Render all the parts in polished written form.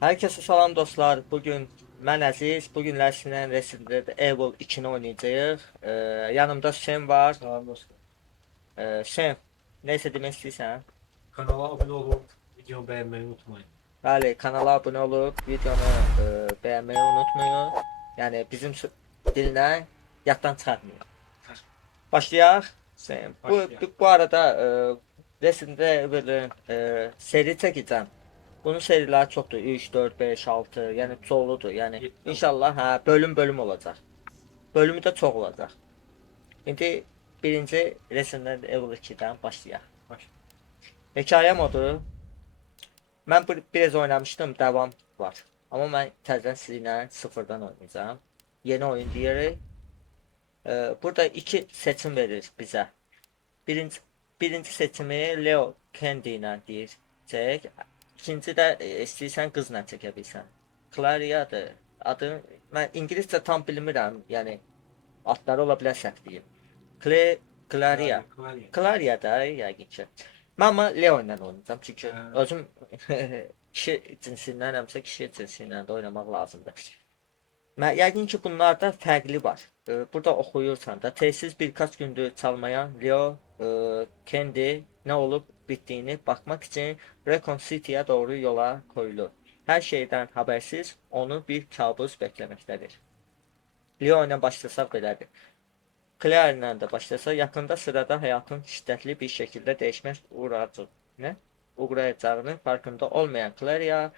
Herkese salam dostlar. Bugün mən Əziz. Bugünlər sizinlə Resident Evil 2-ni oynayacağıq. Yanımda Hüseyin var. Salam dostlar. Hüseyin, neyse demək istəyirsən? Kanala abone olup videomu beğenmeyi unutmayın. Bəli, kanala abunə olub, videonu bəyənməyi unutmayın. Yəni bizim dillə yaddan çıxartmayın. Başlayaq. Hüseyin, bu arada Resident Evil'in seri çəkəcəm. Bunun seriləri çoxdur. 3, 4, 5, 6, yəni çoxludur. Yəni inşallah bölüm olacaq. Bölümü də çox olacaq. İndi birinci Resident Evil 2-dən başlayaq. Hekayə modu. Mən biraz oynamışdım, davam var. Amma mən təzədən sizinlə sıfırdan oynayacağam. Yeni oyun deyirik. Burada iki seçim verir bizə. Birinci seçimi Leo Candy ilə deyəcək. İkinci də istəyirsən qızla çəkə bilsən. Claria'dır. Adı mən ingiliscə tam bilmirəm. Yəni adları ola bilər səhv deyim. Claria da yəqin ki. Mən amma Leo ilə oynayacağam çünki özüm kişi cinsindənəmsə kişi cinsindən də oynamaq lazımdır. Mən yəqin ki bunlarda fərqli var. Burada oxuyursan da tezsiz birkaç gündür çalmayan Leo Candy nə olub bittiğini bakmak için Recon City'ye doğru yola koyulur. Her şeyden habersiz onu bir kabus beklemektedir. Leo ile başlasa belədir. Claire ile de başlasa yakında sırada hayatın şiddetli bir şekilde değişmez uğrayacağını farkında olmayan Claire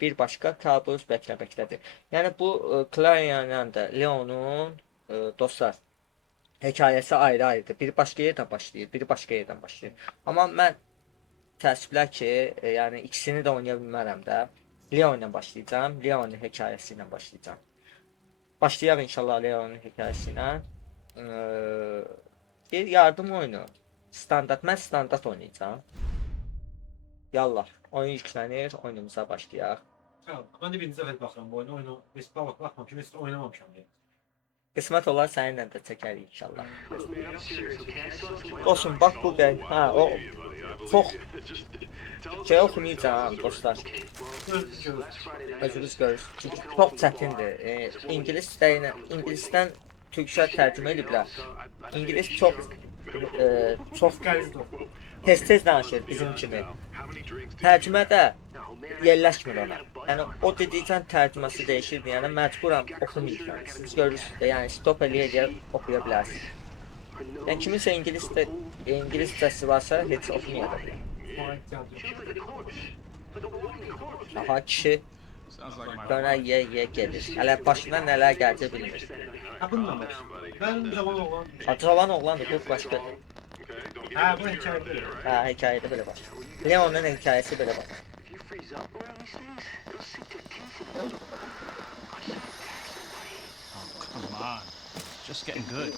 bir başka kabus beklemektedir. Yani bu Claire ile de Leo'nun dostlar hekayəsi ayrı-ayrıdır. Biri başqa yerdən başlayır, biri başqa yerdən başlayır. Amma mən təəssüflər ki, yəni ikisini də oynaya bilmərəm də. Leo ilə başlayacağam, Leo'nun hekayəsi ilə başlayacağam. Başlayaq inşallah Leo'nun hekayəsi ilə. Bir yardım oyunu. Standart, mən standart oynayacağam. Yallah, oyun yüklənir, oyunumuza başlayaq. Ben de birinci dəfə baxıram bu oyunu. Baxmamışam, heç oynamamışam deyə. Qismət olar səninlə də çəkərik inşallah. Dostum bax bu ben. O çox şey oxumayacağam dostlar. Özünüz görürsünüz. Çünki çox çətindir. İngilisdən türkçə tərcümə ediblər. İngilis çox tez danışır bizim kimi. Tərcümə də yerləşmir ona. Yəni o dedikdən tərcüməsi dəyişir. Yəni məcburam oxumayacağam. Siz görürsünüz də, yəni stop eləyəcək oxuya bilərsiniz. Yəni kiminsə ingiliscəsi varsa heç oxumayacaq. Aha kişi dönə ye gelir. Hələ başına nələr gələcək bilmir. Ben zaman oğlan. Cavan oğlandır, bu başqadır. Bu hekayədə. Hekayədə belə baş. Leon'un hekayəsi belə baş. Come on. Just getting good.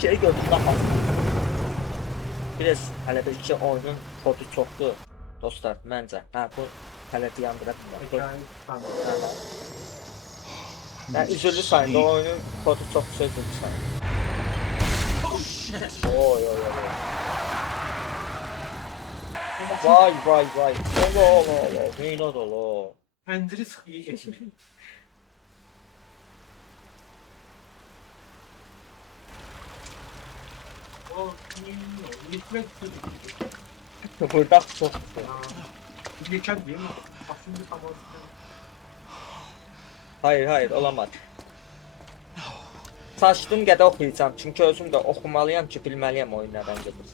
Şey gördüm daha. Biraz hələ bir iki oyunun kodu çoxdur dostlar məncə. Bu hələ dayandıra bilmir. Ben üzüldü sayında o oyunun kodu çok üzüldü sayında. Oy. Vay. Olo. Neylə dolu. Pənciri sıx iyi geçmiş. O yetmək Burada çok. geçen değil mi? Aslında tamam. Hayır olamaz. Saçdığım qədər oxuyacağam çünki özüm də oxumalıyam ki bilməliyəm oyun nədən gedir.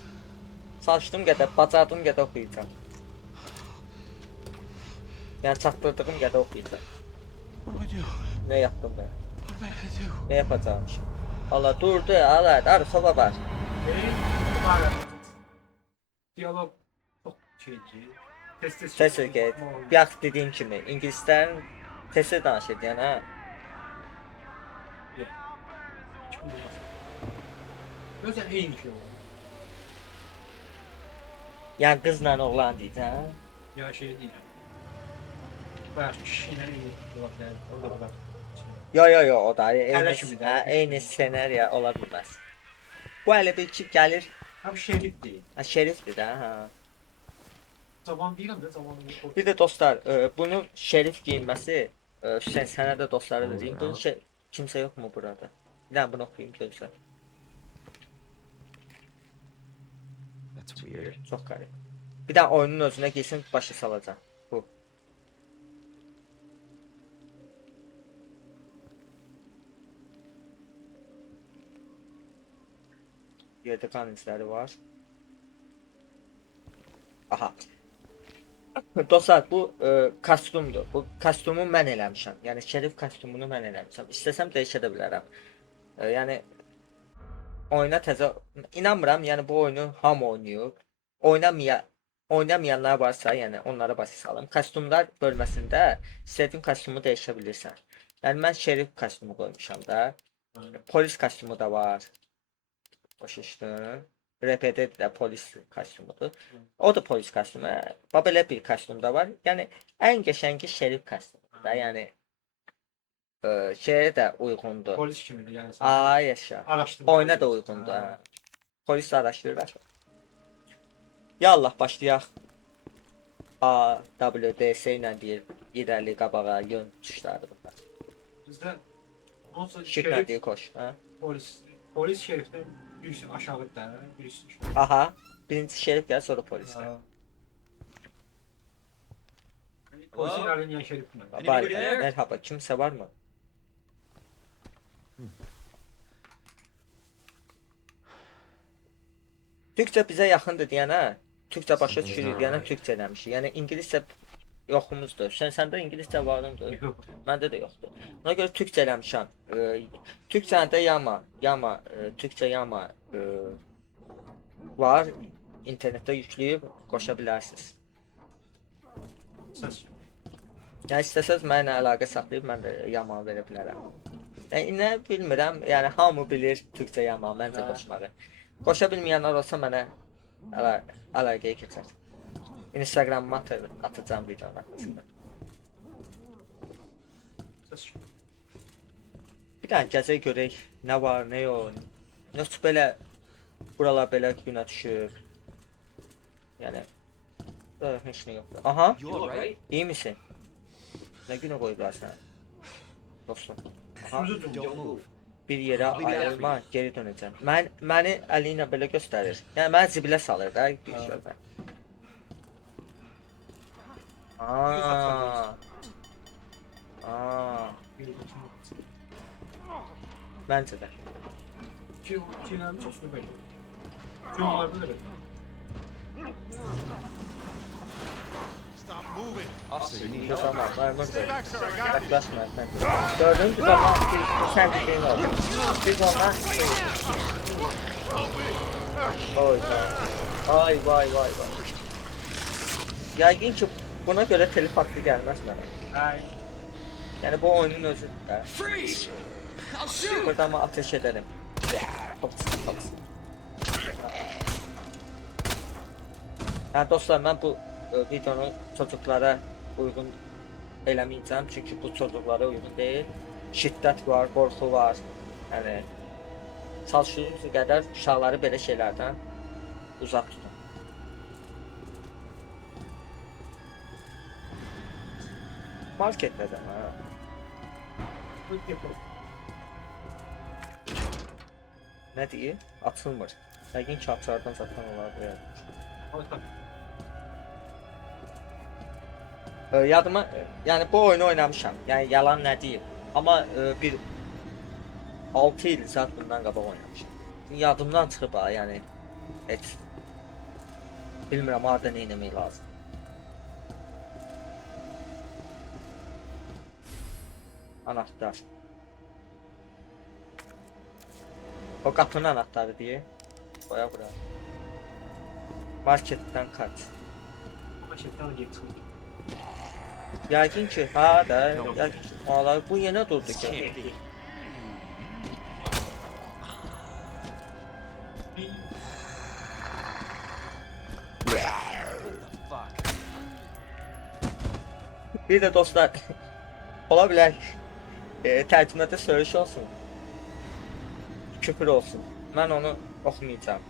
Saçdığım qədər, bacardığım qədər oxuyacağam. Yəni çatdırdığım qədər oxuyacağam. Ne yaptım ben? Ne yapacağım şimdi? Allah durdu, Allah soba var. Diyalog çok şeyci. Ses get. Bir dediyim kimi ingilislərin sesi danışır yəni hə. Mesela en şey o. Yəni qızla oğlan deyəcəm. Ya şey değil. Bayağı kişiler iyi. Orada Yo, o da Hələ kimi də. eyni senaryo ola bilməz. Bu elə bir ki gəlir, Hem şerif değil. ha, şerifdir də, ha. Zaman değil hem de zamanı. Bir də dostlar, bunun şerif giyinməsi, Hüseyn sənə də dostlara da deyim, bunun kimsə yoxmu burada? Bir dənə bunu oxuyum görürsən. That's weird. Çox qəribə. Bir dənə oyunun özünə giysin, başa salacaq. Bu. Yerdə qan izləri var. Aha. Dostlar, bu kostyumdur. Bu kostyumu mən eləmişəm. Yəni şerif kostyumunu mən eləmişəm. İstəsəm dəyişə də bilərəm. Yəni oyuna təzə inanmıram, yəni bu oyunu hamı oynayır. Oynamayanlar varsa, yəni onlara başa salım. Kostyumlar bölməsində istədiyin kostyumu dəyişə bilirsən. Yəni mən şerif kostyumu qoymuşam da. Polis kostyumu da var. Başa düşdün? RPD də polis kostyumudur. O da polis kostyumu. Belə bir kostyum da var. Yəni ən qəşəngi şerif kostyumudur da. Yəni şeye də uyğundur. Polis kimidir yani. Ay yaşa. Araştırma. Oyuna da uyğundur. Ha. Polis araşdırırlar. Yallah başlayaq. A, W, D, S ilə deyir. İrəli, qabağa, yön tuşları bunlar. Bizde olsa Şıkla şerif, deyir koş. Ha? polis şeriften birisi aşağı da birisi düşüyor. Aha. Birinci şerif gəlir, sonra polis. Polisin ilerleyen şerif mi? Var. Merhaba. Kimsə var mı? Türkçə bizə yaxındır deyənə, Türkçə başa düşürük deyənə Türkçə eləmişik. Yəni ingiliscə yoxumuzdur. Səndə ingiliscə varımdır. Yok. Məndə də yoxdur. Ona görə Türkçə eləmişəm. Türkçəndə Türkçə yama var. İnternetdə yükləyib qoşa bilərsiniz. Ses. Yəni istəsəz mənimlə əlaqə saxlayıb mən də yama verə bilərəm. Yəni nə bilmirəm, yəni hamı bilir Türkçə yama məncə qoşmağı. Qoşa bilməyənlər olsa mənə əlaqəyə keçər. Instagramıma atacağım videonun arxasında. Ses. Bir dənə gəzək görək nə var, nə yox. Yox belə buralar belə günə düşür. Yəni heç nə yoxdur. Aha, You alright? iyi misin? Nə günə qoyublar sənə? Dostum. Aha, Sözü dur. Don't move. bir yerə ayrılma, geri dönəcəm. Məni əli ilə belə göstərir. Yəni məni zibilə salır da, bir sözlə. Aa. Məncə də. Çiğnenmiş olsun böyle. Şu an böyle. Stop moving. Officer, you need Bu help? zaman var Stay back, sir. I got it. yaklaşma sen. Gördün mü zaman sen bir şeyin oldu. Biz ondan Oy vay vay. Yəqin ki buna görə telif haqqı gəlməz mənə. Ay. Yəni bu oyunun özü də. Freeze! I'll shoot. Buradan ateş ederim. Hops. Yəni dostlar, mən bu videonu çocuklara uyğun eləməyəcəm, çünki bu çocuklara uyğun deyil. Şiddət var, qorxu var. Yəni çalışdığınız qədər uşaqları belə şeylərdən uzaq tutun. Marketlədən ha. Nə deyir? Açılmır. Yəqin ki, açardan zaten olar bilər. Yadıma, yəni bu oyunu oynamışam. Yəni yalan nə deyim. Amma bir 6 il zat bundan qabaq oynamışam. Yadımdan çıxıb ha, yəni heç bilmirəm harda nə etmək lazım. Anahtar. O qapının anahtarı deyir. Qoya bura. Marketdən kaç. Ama şeytan geçti. Yəqin ki, ha da, yəqin ki, malalar bu yenə durdu ki. Fuck. Bir də dostlar, ola bilər Tərcümədə söyüş olsun. Küfür olsun. Mən onu oxumayacağam.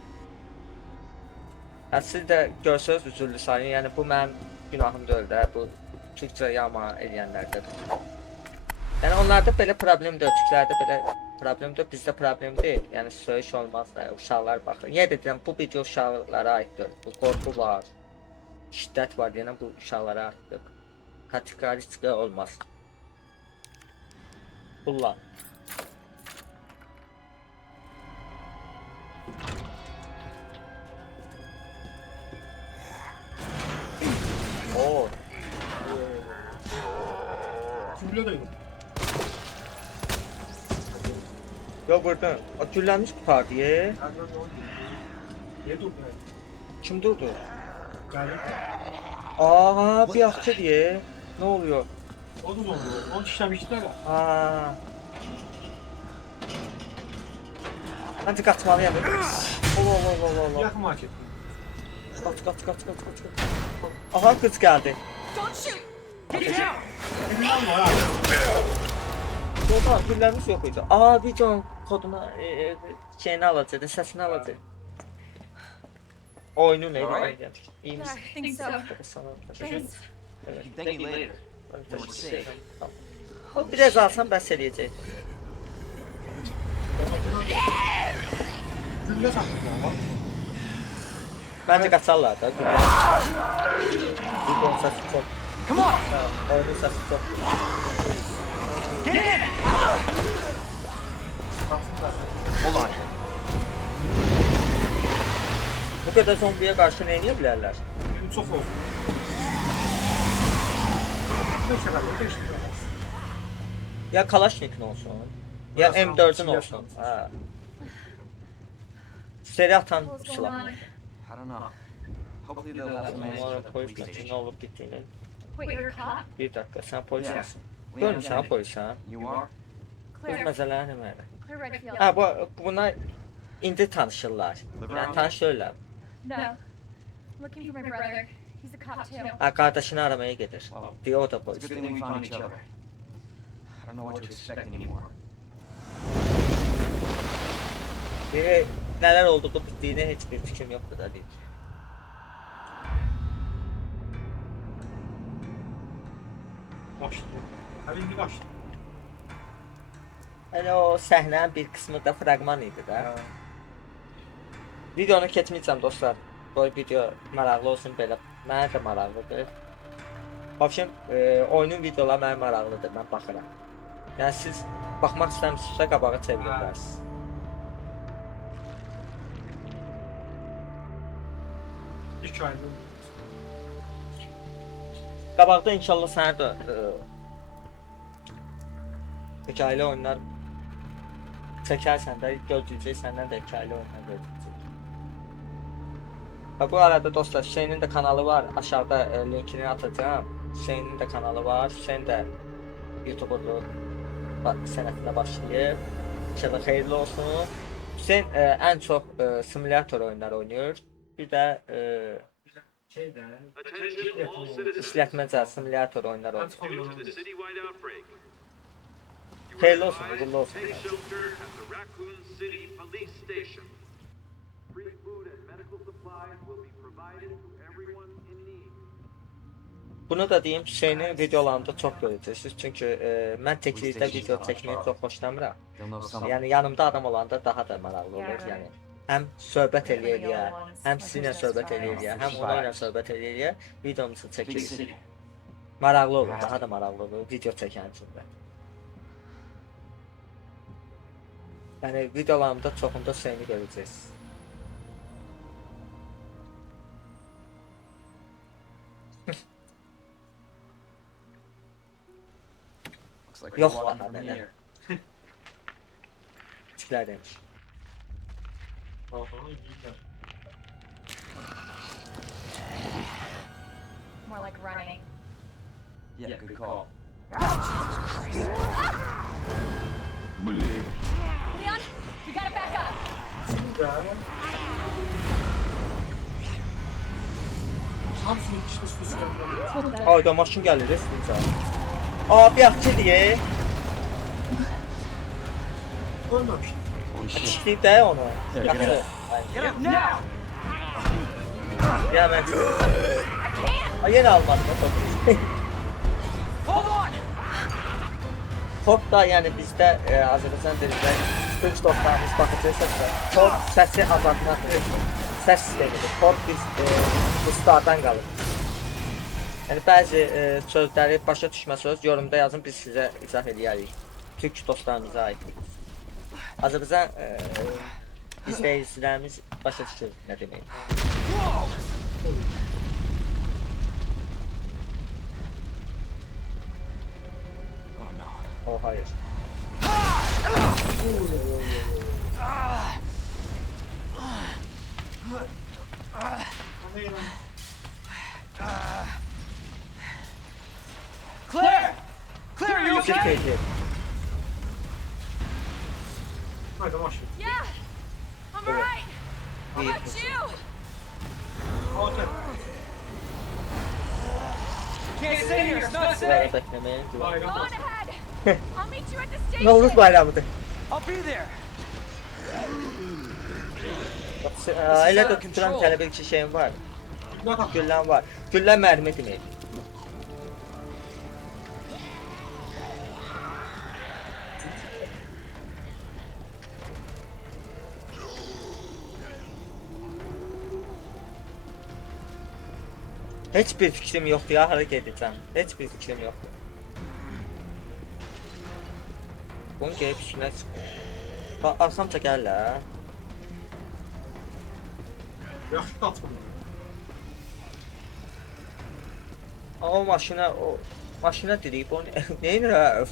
Siz də görsəniz üzürlü sayın. Yəni bu mənim günahım deyil də. Bu Türkçə yama eləyənlərdə. Yəni onlarda belə problem deyil. Türklərdə belə problem deyil. Bizdə problem deyil. Yəni söyüş olmaz da. Uşaqlar baxır. Yenə də deyirəm bu video uşaqlara aiddir. Bu qorxu var. Şiddət var. Yəni bu uşaqlara aiddir. Kategorik olmaz. Pulla. Oo. Külle de yok. Yok burada. O güllenmiş kurtardı ye. Niye durdu? Kim durdu? Yani Aa bir akçe diye. Ne oluyor? o da dondu. Onu işlemişler ya. Aa. Bence kaçmalıyım. Allah. Yakın maç etti. Kaç. Aha kız geldi. Don't shoot! Kriminal var abi. Yok güllenmiş yok idi. Aa videonun koduna şeyini alacaq, səsini alacaq. Oyunu neydi? Alright. İyi Yeah, misin? I think so. Sana Thanks. Evet. Thank you later. We're safe. O biraz alsam bəs eləyəcək. Gülle saklıyor. Bence kaçarlar da. Videonun səsi çox. Come on! Oyunun səsi çox. Hold on. Bu kadar zombiye karşı ne yiyebilirler? Çok olsun. Ne sefer de işte. Ya Kalashnik'in olsun, ya M4'ün olsun. Ha. Seri atan What's going silah. on? I don't know. Hopefully they'll have some answers Onlara at the polis police ne station. olup bittiğini. Wait, you're a cop? Bir dakika sen polis Yeah. misin? We Görmüş sen understand. polis ha. You are? Bu Claire. meseleler ne böyle? Claire Redfield. Ha buna indi tanışırlar. Yani tanışırlar. No. I'm looking for my brother. He's a cop too. Ha kardeşini aramaya gelir. Well, Diyor o da it's a polis. good thing we found each other. I don't know what to expect anymore. Neler olduğu bittiğine hiçbir fikrim yoktu da değil. Başladı. Hadi bir başladı. Hani o səhlənin bir qismi də fraqman idi də. Videonu keçməyəcəm dostlar. Bu video maraqlı olsun belə. Mənə də maraqlıdır. Vəbşəm oyunun videoları mənə maraqlıdır. Mən baxıram. Yəni siz baxmaq istəmirsinizsə qabağa çevirə bilərsiniz. İlk ayda. Qabaqda inşallah sənə də hekayəli oyunlar çəkərsən də gözləyəcək səndən də hekayəli oyunlar gözləyəcək. Bu arada dostlar Hüseynin də kanalı var. Aşağıda linkini atacağım. Hüseynin də kanalı var. Hüseyin də YouTube'da sənətinə başlayıb. İnşallah xeyirli olsun. Hüseyin ən çox simulyator oyunlar oynayır. Bir də Şeyde. işlətməcə simulyator oyunlar oynayır. Transform Due to the citywide outbreak, you are Hayırlı olsun, advised uğurlu olsun. to take shelter at the Raccoon City Police Station. Free food and medical supplies will be provided to everyone in need. Bunu da deyim, Hüseynin videolarında çox görəcəksiniz. Çünki mən təklikdə video çəkməyi çox xoşlamıram. They'll know something. Yəni yanımda adam olanda daha da maraqlı olur. Yəni həm söhbət eləyə, həm sizinlə söhbət eləyə, həm onlarla söhbət eləyə, videomuzu Big çəkirik. city. Maraqlı olur, daha da maraqlı olur video çəkən üçün də. Yəni videolarımda çoxunda Hüseyni görəcəksiniz. Looks like Yok we're walking daha from neler. here. Tiplər demiş. More like running. Yeah, good call. Leon, you gotta back up. Samsun yetişmiş bu sırada. Ayda maşın gəlir, üstüncə. Aa, bir yaxçı deyə. Ölmemiştim. Çiftlik de onu. Yaxşı. Get up now! Ya ben... Ha, yine almadım da top. Hold on! Top da yani bizde Azərbaycan dilində Türk dostlarımız baxacaqsa top səsi azaltmaqdır. Səs sistemidir. Top biz ustadan qalır. Yəni bəzi sözləri başa düşməsəz yorumda yazın, biz sizə izah edərik. Türk dostlarımıza aiddir. Azərbaycan izləyicilərimiz başa düşür nə demək. Oh no. O hayır. Claire! Claire, are you Yüksek okay? tehlike. Haydi başla. Yeah, I'm Okay. alright. How İyi. about you? Okey. Can't stay here, it's not Sırada safe! beklemeye. Bayram Go on olsun. ahead. I'll meet you at the station. Novruz bayramıdır. I'll be there! Elə də tutulan tələbə iki şeyim var. Ne bak. Güllən var. Güllən mərmi demək. Heç bir fikrim yoxdur ya, hara gedəcəm. Heç bir fikrim yoxdur. Bunu gəlib üstünə çıxır. Bax, arxamca gəllər. Yaxşı tatlı. O maşına diriyib, o neyin ha?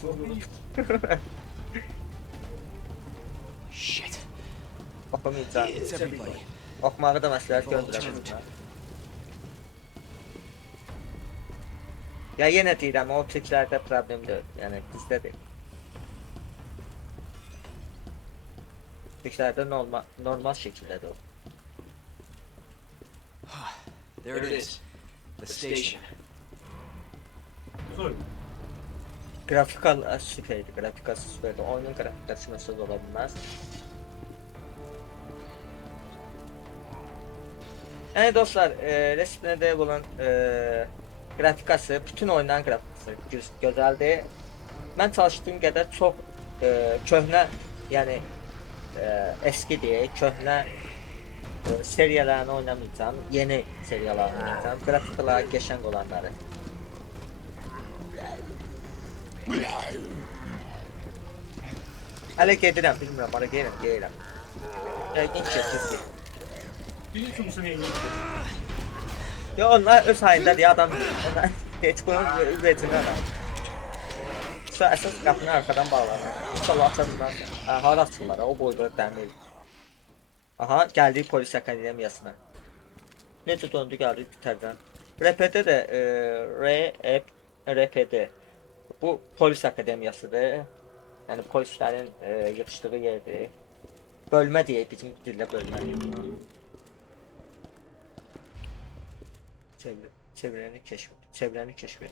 Shit. Baxamayacaq. It's everybody. Baxmağı da məsləhət gördürəm. Ya yenə deyirəm, o triklərdə problemdir. Yəni bizdədir. Triklərdə normal şəkildədir o. There it is. The station. Söyle. Qrafikal süperdir, qrafikası süperdir. Oyunun qrafikası məsələ ola bilməz. Yəni dostlar, Resident Evil'ın qrafikası, bütün oyunların qrafikası gözəldir. Mən çalışdığım qədər çox köhnə, yəni eski deyək, köhnə seriyalarını oynamayacağım, yeni seriyalarını oynayacağım. Qrafikalar qəşəng olanları. Hələ gedirəm, bilmirəm, hara gedirəm. Yəqin ki, çizgi. Bilir kimsin yayınlayın. Ya onlar öz halindədir ya adam. Onlar heç bunun ücretini adam. Şu əsas qapını arxadan bağlanır. İnşallah açarlar. Hara açırlar, o boyda dəmir. Aha, gəldik polis akademiyasına. Necə döndü gəldik bitərdən. RPD də RPD. Bu polis akademiyasıdır. Yəni polislərin yığışdığı yerdir. Bölmə deyək, bizim dildə bölmə. Çevreni keşf. Çevreni keşfet.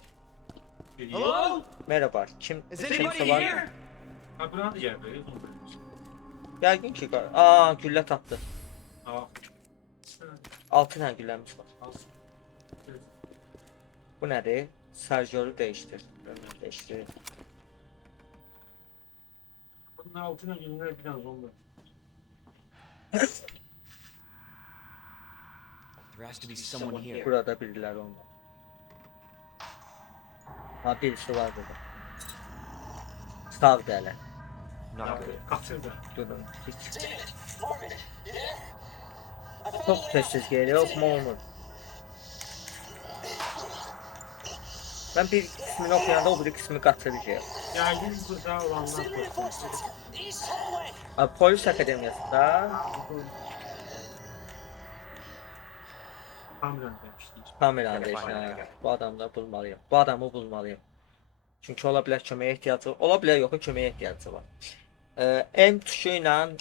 Hello? Merhaba. Kim? Is Kimse anybody var mı? here? Ha buranın da geldi. Yəqin ki, aa güllə tapdı. Aa. 6 dənə gülləmiz var. Alsın. Bu nədir? Sarjörü dəyişdir. Dəyişdir. Bunun altına günler biraz oldu. There has to be someone here. Burada biriləri olmalı. Ha, birisi var burada. Sağ dələ. Not good. Kaçırdı. Durun. Hiç. Çok sessiz geliyor, okuma olmur. Ben bir kısmını okuyanda o bir kısmını kaçıracağım. Yaygın burada olanlar. Abi polis akademiyasında Kameran demiştik. kameranda işte. Bu adamı bulmalıyım. Bu adamı bulmalıyım. Çünkü ola bilər köməyə ehtiyacı, ola bilər yox, köməyə ehtiyacı var. M tuşu ilə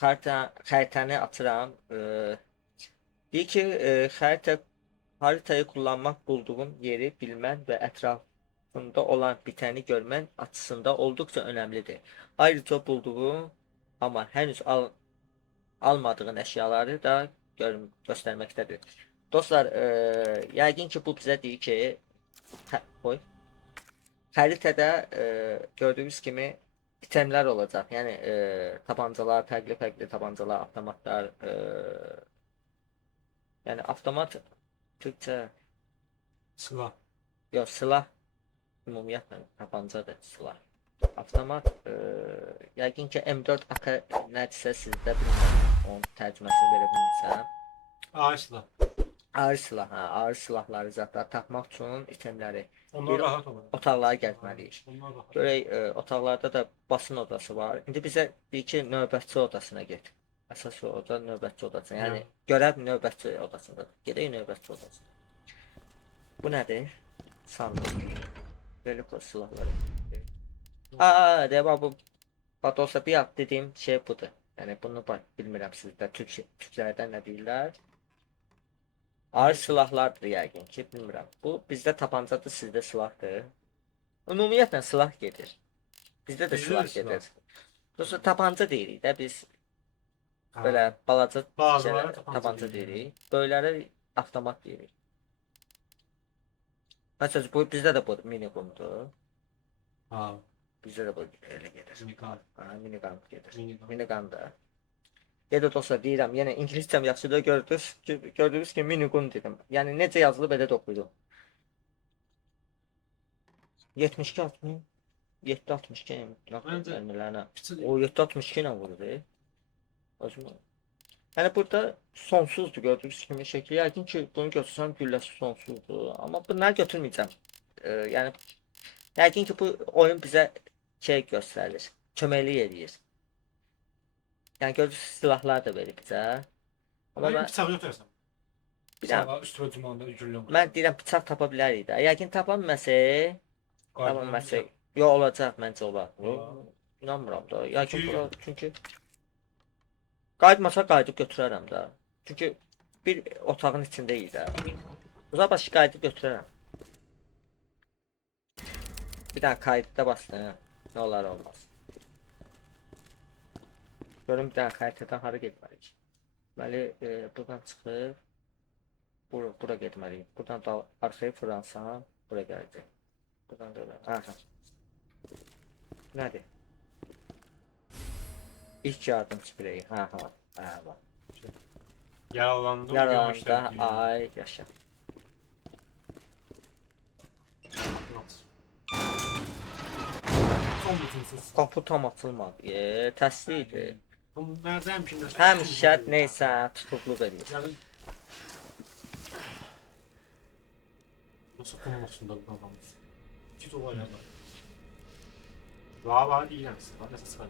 xəritəni açıram. Deyir ki, haritayı kullanmaq bulduğun yeri bilmən və ətraf bunda olan biteni görmen açısında oldukça önemlidir. Ayrıca bulduğu ama henüz almadığın eşyaları da göstermektedir. Dostlar, yəqin ki bu bizə deyir ki, xəritədə gördüyünüz kimi itemlər olacaq. Yəni tabancalar, fərqli tabancalar, avtomatlar, yəni avtomat Türkçə Silah. yox, silah ümumiyyətlə tabancadır, silah. Avtomat yəqin ki M4 AK nədirsə sizdə bilmirəm. Onun tərcüməsini verə bilmirsəm. Ağır silah. Ağır silah, ağır silahları zətlər tapmaq üçün itemləri Onlar Bir- rahat olur. otaqlara gəlməliyik. Onlar rahat. Görək otaqlarda da basın odası var. İndi bizə deyir ki növbətçi odasına get. Əsas oda növbətçi odası. Yəni görəv növbətçi odasında. Gedək növbətçi odasına. Bu nədir? Sandıq. Veliko silahları. Deyə bu bax olsa bir ad dediyim şey budur. Yəni bunu bilmirəm sizdə Türklərdən nə deyirlər. Ağır silahlardır yəqin ki, bilmirəm. Bu bizdə tapancadır, sizdə silahdır. Ümumiyyətlə silah gedir. Bizdə də Bizdə də silah silah. gedir. Dolayısıyla tapanca deyirik də biz Ha. belə balaca Bazıları şeylərə tapanca tapanca deyirik. deyirik. Böylələri avtomat deyirik. Məsələn bu bizdə də bu minigundur. Ha. Bizdə də bu elə gedir. Minigun. Minigun gedir. Minigun. Minigun da. Gedə dostlar deyirəm, yenə ingiliscəm yaxşıdır gördünüz ki minigun dedim. Yəni necə yazılıb elə də oxuyurdum. 72 60 762 Məncə- mərmilərlə. Piçin. O 762 ilə vurdu. Özümə. Yəni burada sonsuzdur gördüyünüz kimi şəkli. Yəqin ki bunu götürsəm gülləsi sonsuzdur. Amma bunları götürməyəcəm. Yəni yəqin ki bu oyun bizə şey göstərir. Köməklik eləyir. Yəni görürsünüz silahlar da verir bizə. Amma Ama mən, bıçağı götürürsen. bir dənə, Bıçağı üstüne cümanda güllüm. mən deyirəm bıçaq tapa bilərik də. Yəqin tapa bilməsək, tapa bilməsək, yox olacaq məncə olar. İnanmıram da. Yəqin Çünki- bura çünki qayıtmasa qayıdıb götürərəm də. Çünki bir otağın içindəyik də. Uzaq başı qayıdıb götürərəm. Bir dənə kayıtda bastım. Nə olar olmaz. Görüm bir dənə xəritədən hara getməliyik. Deməli, buradan çıxıb bura getməliyik. Buradan da arxaya Fransa, bura gələcək. Buradan da aha. Nədir? İlk yardım spreyi. Ha. Bax. Yaralandı. Yaralanda ay yaşa. Son bütünsüz. Qapı tam açılmadı. Təsli idi. Bu nereden şimdi? Həmişə neysə tutubluq edir. Yani... Nasıl konulmasın da bu adamız? İki dolar ya da. Valla iyi yani. Nasıl sıkar?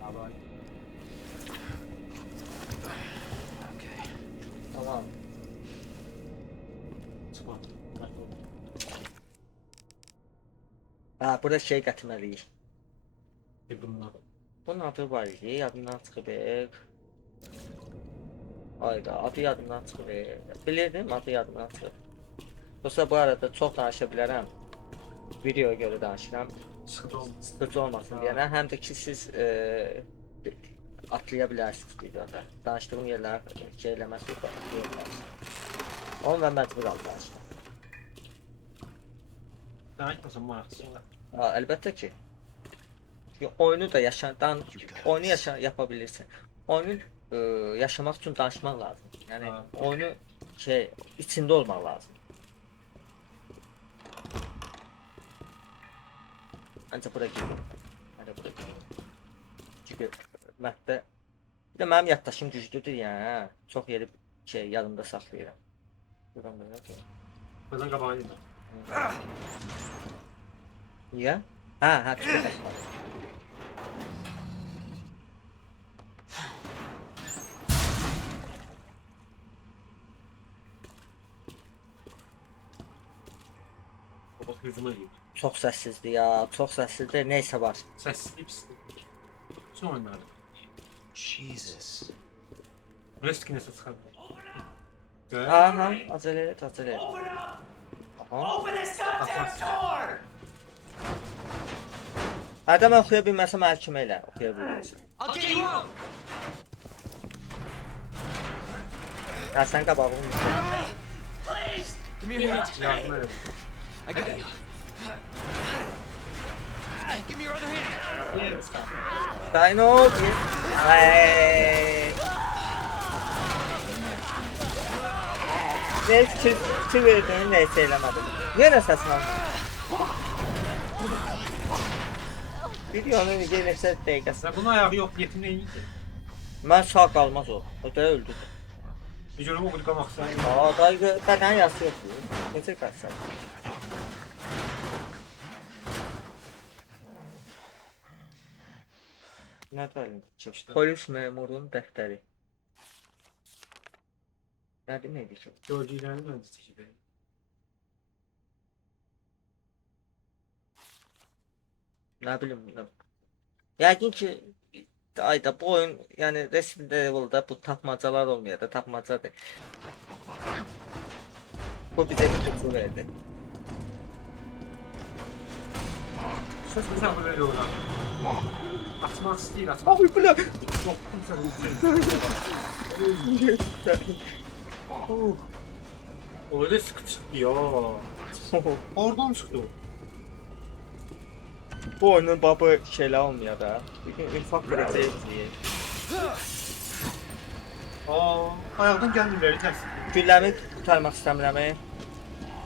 Valla iyi. Okay. Tamam. Sıkar. Ha, burada şey gətirməliyik. Bunlar. Bunun adı var idi, yadımdan çıxıb. Ayda, adı yadımdan çıxıb. Bilirdim, adı yadımdan çıxıb. Dostlar, bu arada çox danışa bilərəm. Videoya görə danışıram. Sıkıntı olmaz. Sıxıcı olmasın deyənə, həm də ki siz atlaya bilərsiniz videoda. Danışdığım yerləri şey eləməsiniz, atlaya bilərsiniz. Onu mən məcbur danışıram. Demek nasıl maraqsız? Əlbəttə ki. Çünki oyunu da oyunu yapa bilirsən. Oyunu yaşamaq üçün danışmaq lazım. Yəni Ha. oyunu şey içində olmaq lazım. Ancaq bura gidiyor. Hadi bura gidiyor. Çünki mətdə bir də mənim yaddaşım güclüdür yəni. Çox yeri şey yadımda saxlayıram. Buradan da ki. Buradan qabağa gidelim. Niyə? Ha, tüpək. Baba hücuma gidiyor. Çox səssizdir ya, çox səssizdir. Neysə var. Sessizliği pislik. Son oyunlarda. Jesus. Rest kinesi sıkar. Gör. Aha, acele et, acele et. Aha. Open this goddamn door! Adam oxuya bilməsə məhkəmə elə oxuya bilməsin. I'll get you out! Ha sən qabağını. Please! Give me your hand. Yardım edin. I got you. Give me your other hand. Dayın ol. Ay. Ne fikir verdin neyse eləmədim. Yenə səsin almadım. Videonun gelirsə dəqiqəsi. Ya bunun ayağı yok, yetimle iyi ki. Mən sağ qalmaz o. O da öldü. Bir cürüm okuduk ama sen. Aa, dayı bədən yası yoxdur. Necə qaçsan? Nə təlim? Polis memurunun dəftəri. Nə deməkdir ki? Gördüğülerini mühendislik be. Nə bilim. Yəqin ki ayda bu oyun yəni Resident Evil'da bu tapmacalar olmuyor da tapmacadır. Bu bizə bir tutsu verdi. Sen böyle yoldan. Atmak değil, atmak. Ay bu ne? Soktum sen. Öyle sıkı çıktı ya. Oradan çıktı o. Bu oyunun babı şeyler olmuyor da. Bir gün infak verəcəyik. Ayaktan kendileri ters. Gülləmi qurtarmaq istəmirəm.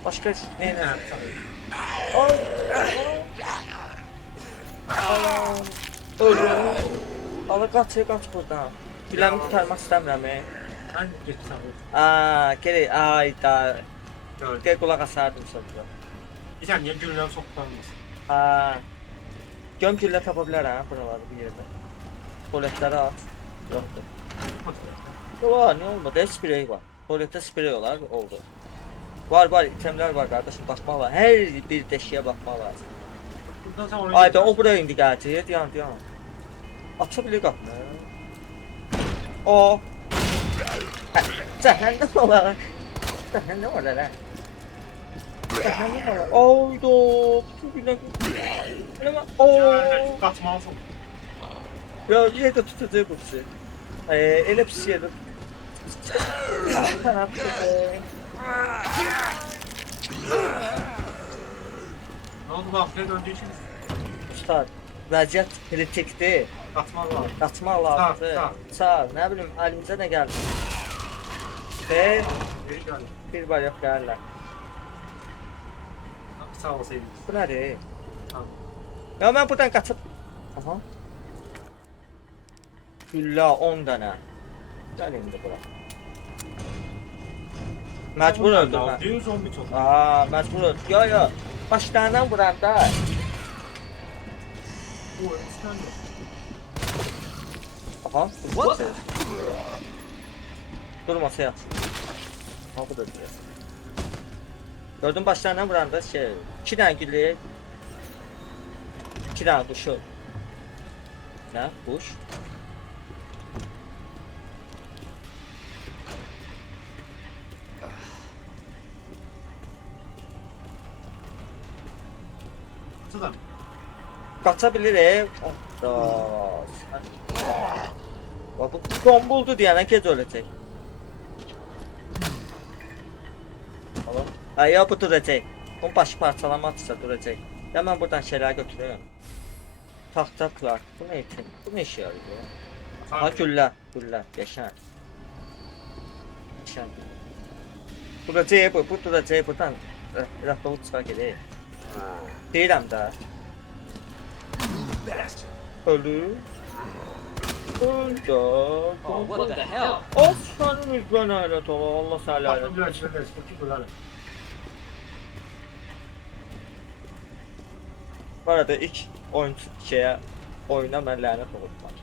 Başqa nə Ne? Ölüm. Ala qaç buradan. Gülləmi qurtarmaq istəmirəm. Ben gittim. Aa, gerek ayda. Gördüm. Gel qulaq asardım sonra. Bir saniye gülden soktularımız. Ha. Göm güllə tapa bilərəm buralarda bir yerdə. Tualetləri at. Yoxdur. Var, ne olmadı? Sprey var. Tuvalette sprey olar, oldu. Var, itemler var kardeşim, bakmaq lazım. Her bir deşiyə baxmaq lazım. Buradan sen oraya Ayda o buraya indi gələcək, dayan. Aça bilir qapını. O. Cəhənnəm olar. Cəhənnəm olar ha. Cəhənnəm olar. Oydo. Bütün günlər. Oo. Katmalısın. Ya yerdə tutacaq bu bizi. Elə pis yerdə. Ne oldu lafaya döndüğü için? Ustad, vəziyyət kritikdir. Katmal var. Qaçmaq lazımdır. Sağ, nə bilim, əlimizə nə gəldi? Geri geldi. Bir var yox gəlirlər. Sağ olsaydınız. Bu nədir? Tamam. Ya mən buradan qaçıb... Aha. Güllə 10 dənə. Gəl indi bura. Məcbur öldüm mən. Diyor zombi çok. Aa, məcbur öldüm. Yo. Başlarından vuram da. Bu İstanbul. Aha. What? Durmasa yap. Ha bu da diyor. Gördün başlarından vuran da şey. 2 dənə güllə. 2 dənə quşu. Nə? Quş. Sıdan. Qaça bilir. Bax bu tombuldu deyənə gec öləcək. Alo. Ya bu duracaq. Bunun başı parçalanmazsa duracaq. Ya mən buradan şeylər götürürəm. Taxta Clark. Bu nə itin? Bu nə işə yarayır? Ha güllə. Yaşan. Duracaq bu duracaq buradan. Rəftalı çıxar gedək. Deyirəm də. Ölü. Öldü. Oh, what the hell? Of sənin üzvən ayrət ola. Allah səni Baktım ayrət. biraz şöyle sıkıntı böyle. Bu arada ilk oyuna mən lənət olurdum.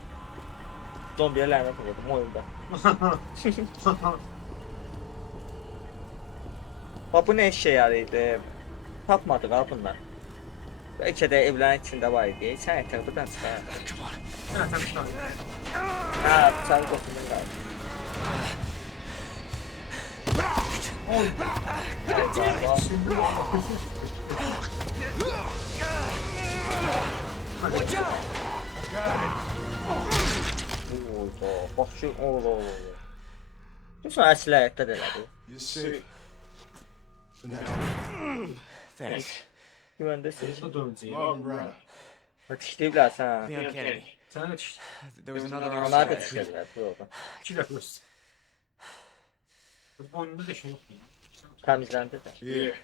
Zombiyə lənət olurdum oyunda. Bax bu nə işə yaraydı? Tapmadıq ha bunlar. Bəlkə də evlərin içində var idi. Sən yətər buradan çıxar. Sen bir tane. Ha, bıçağı qoxunun qaldı. Bak şu oğlu. Bu sonra əsləyətdə də elədi. You're safe. For now. Thanks. Güvəndəsin. Hızlı döneceğim. Martin Brown. Bak işləyiblər sən. Leon Kennedy. Sen de çiş. There was another Onlar da outsider. işlədilər bu yolda. 2 dakika göz. Oyunda da şey yok. Təmizləndi də. Yeah.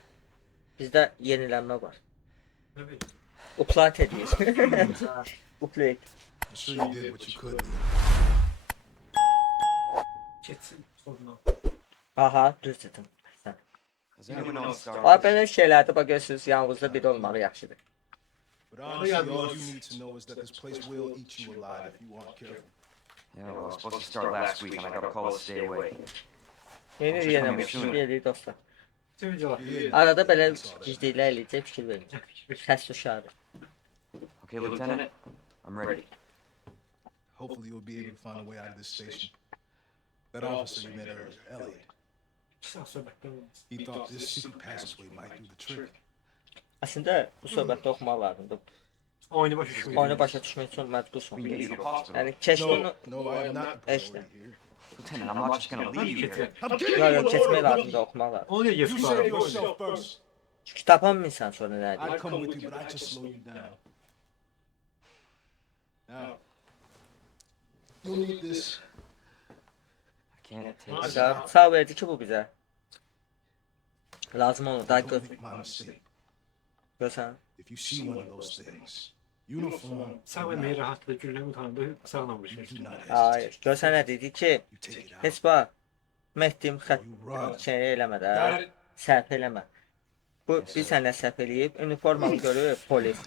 Bizdə yenilənmə var. Ne bileyim. Update edir. Update. I'm sure you did what you could. Geçsin soruna. Aha, düz dedim. Sən. Does anyone know Star Ay belə şeylərdə bax görürsüz, yanınızda biri olmağı yaxşıdır. But honestly, all you need to know is that this place will eat you alive if you aren't careful. Yeah, well, I was supposed to start last week and I got a call to stay away. Yeni yenə bu şey dostlar. Tüm cevap. Yeah. Arada belə gizliklə eləyəcək fikir verin. Səs düşər. Okay, Lieutenant, I'm ready. Hopefully, you'll be able to find a way out of this station. That officer you met earlier, Elliot, 2 saat söhbətdən olmaz. he thought this secret passageway might do the trick. Əslində bu söhbətdə oxumaq lazımdır. Oyunu başa düşmüyor. Oyunu başa düşmək üçün məcbursun. We need to go to the hospital. Yəni keşfini No, no, I am not the Eşte. priority here. Lieutenant, I'm not just gonna leave you here. Getir. I'm yox, getting yox, you keçmək an order, lazımdır, oxumaq lazım. Onu niye You yazık save var? yourself first. Çünki tapanmırsan sonra nə deyir. I'd come with you, but I just slow you down. Now, you'll need this. I can't take Hadi. it. Sağ verdi ki bu bizə. Lazım olur, daha Don't make my mistake. görsən. If you see one of those things, uniform, Sağ ve meyi rahatlığı güllemi tanıdığı sağlam bir you şey. do not Ay, hesitate. görsən nə dedi ki, You take it out. heç bax, Mehdim xət You run. şey eləmə də, Got it? səhv eləmə. Bu bir sənə səhv eləyib, üniformalı görüb polis,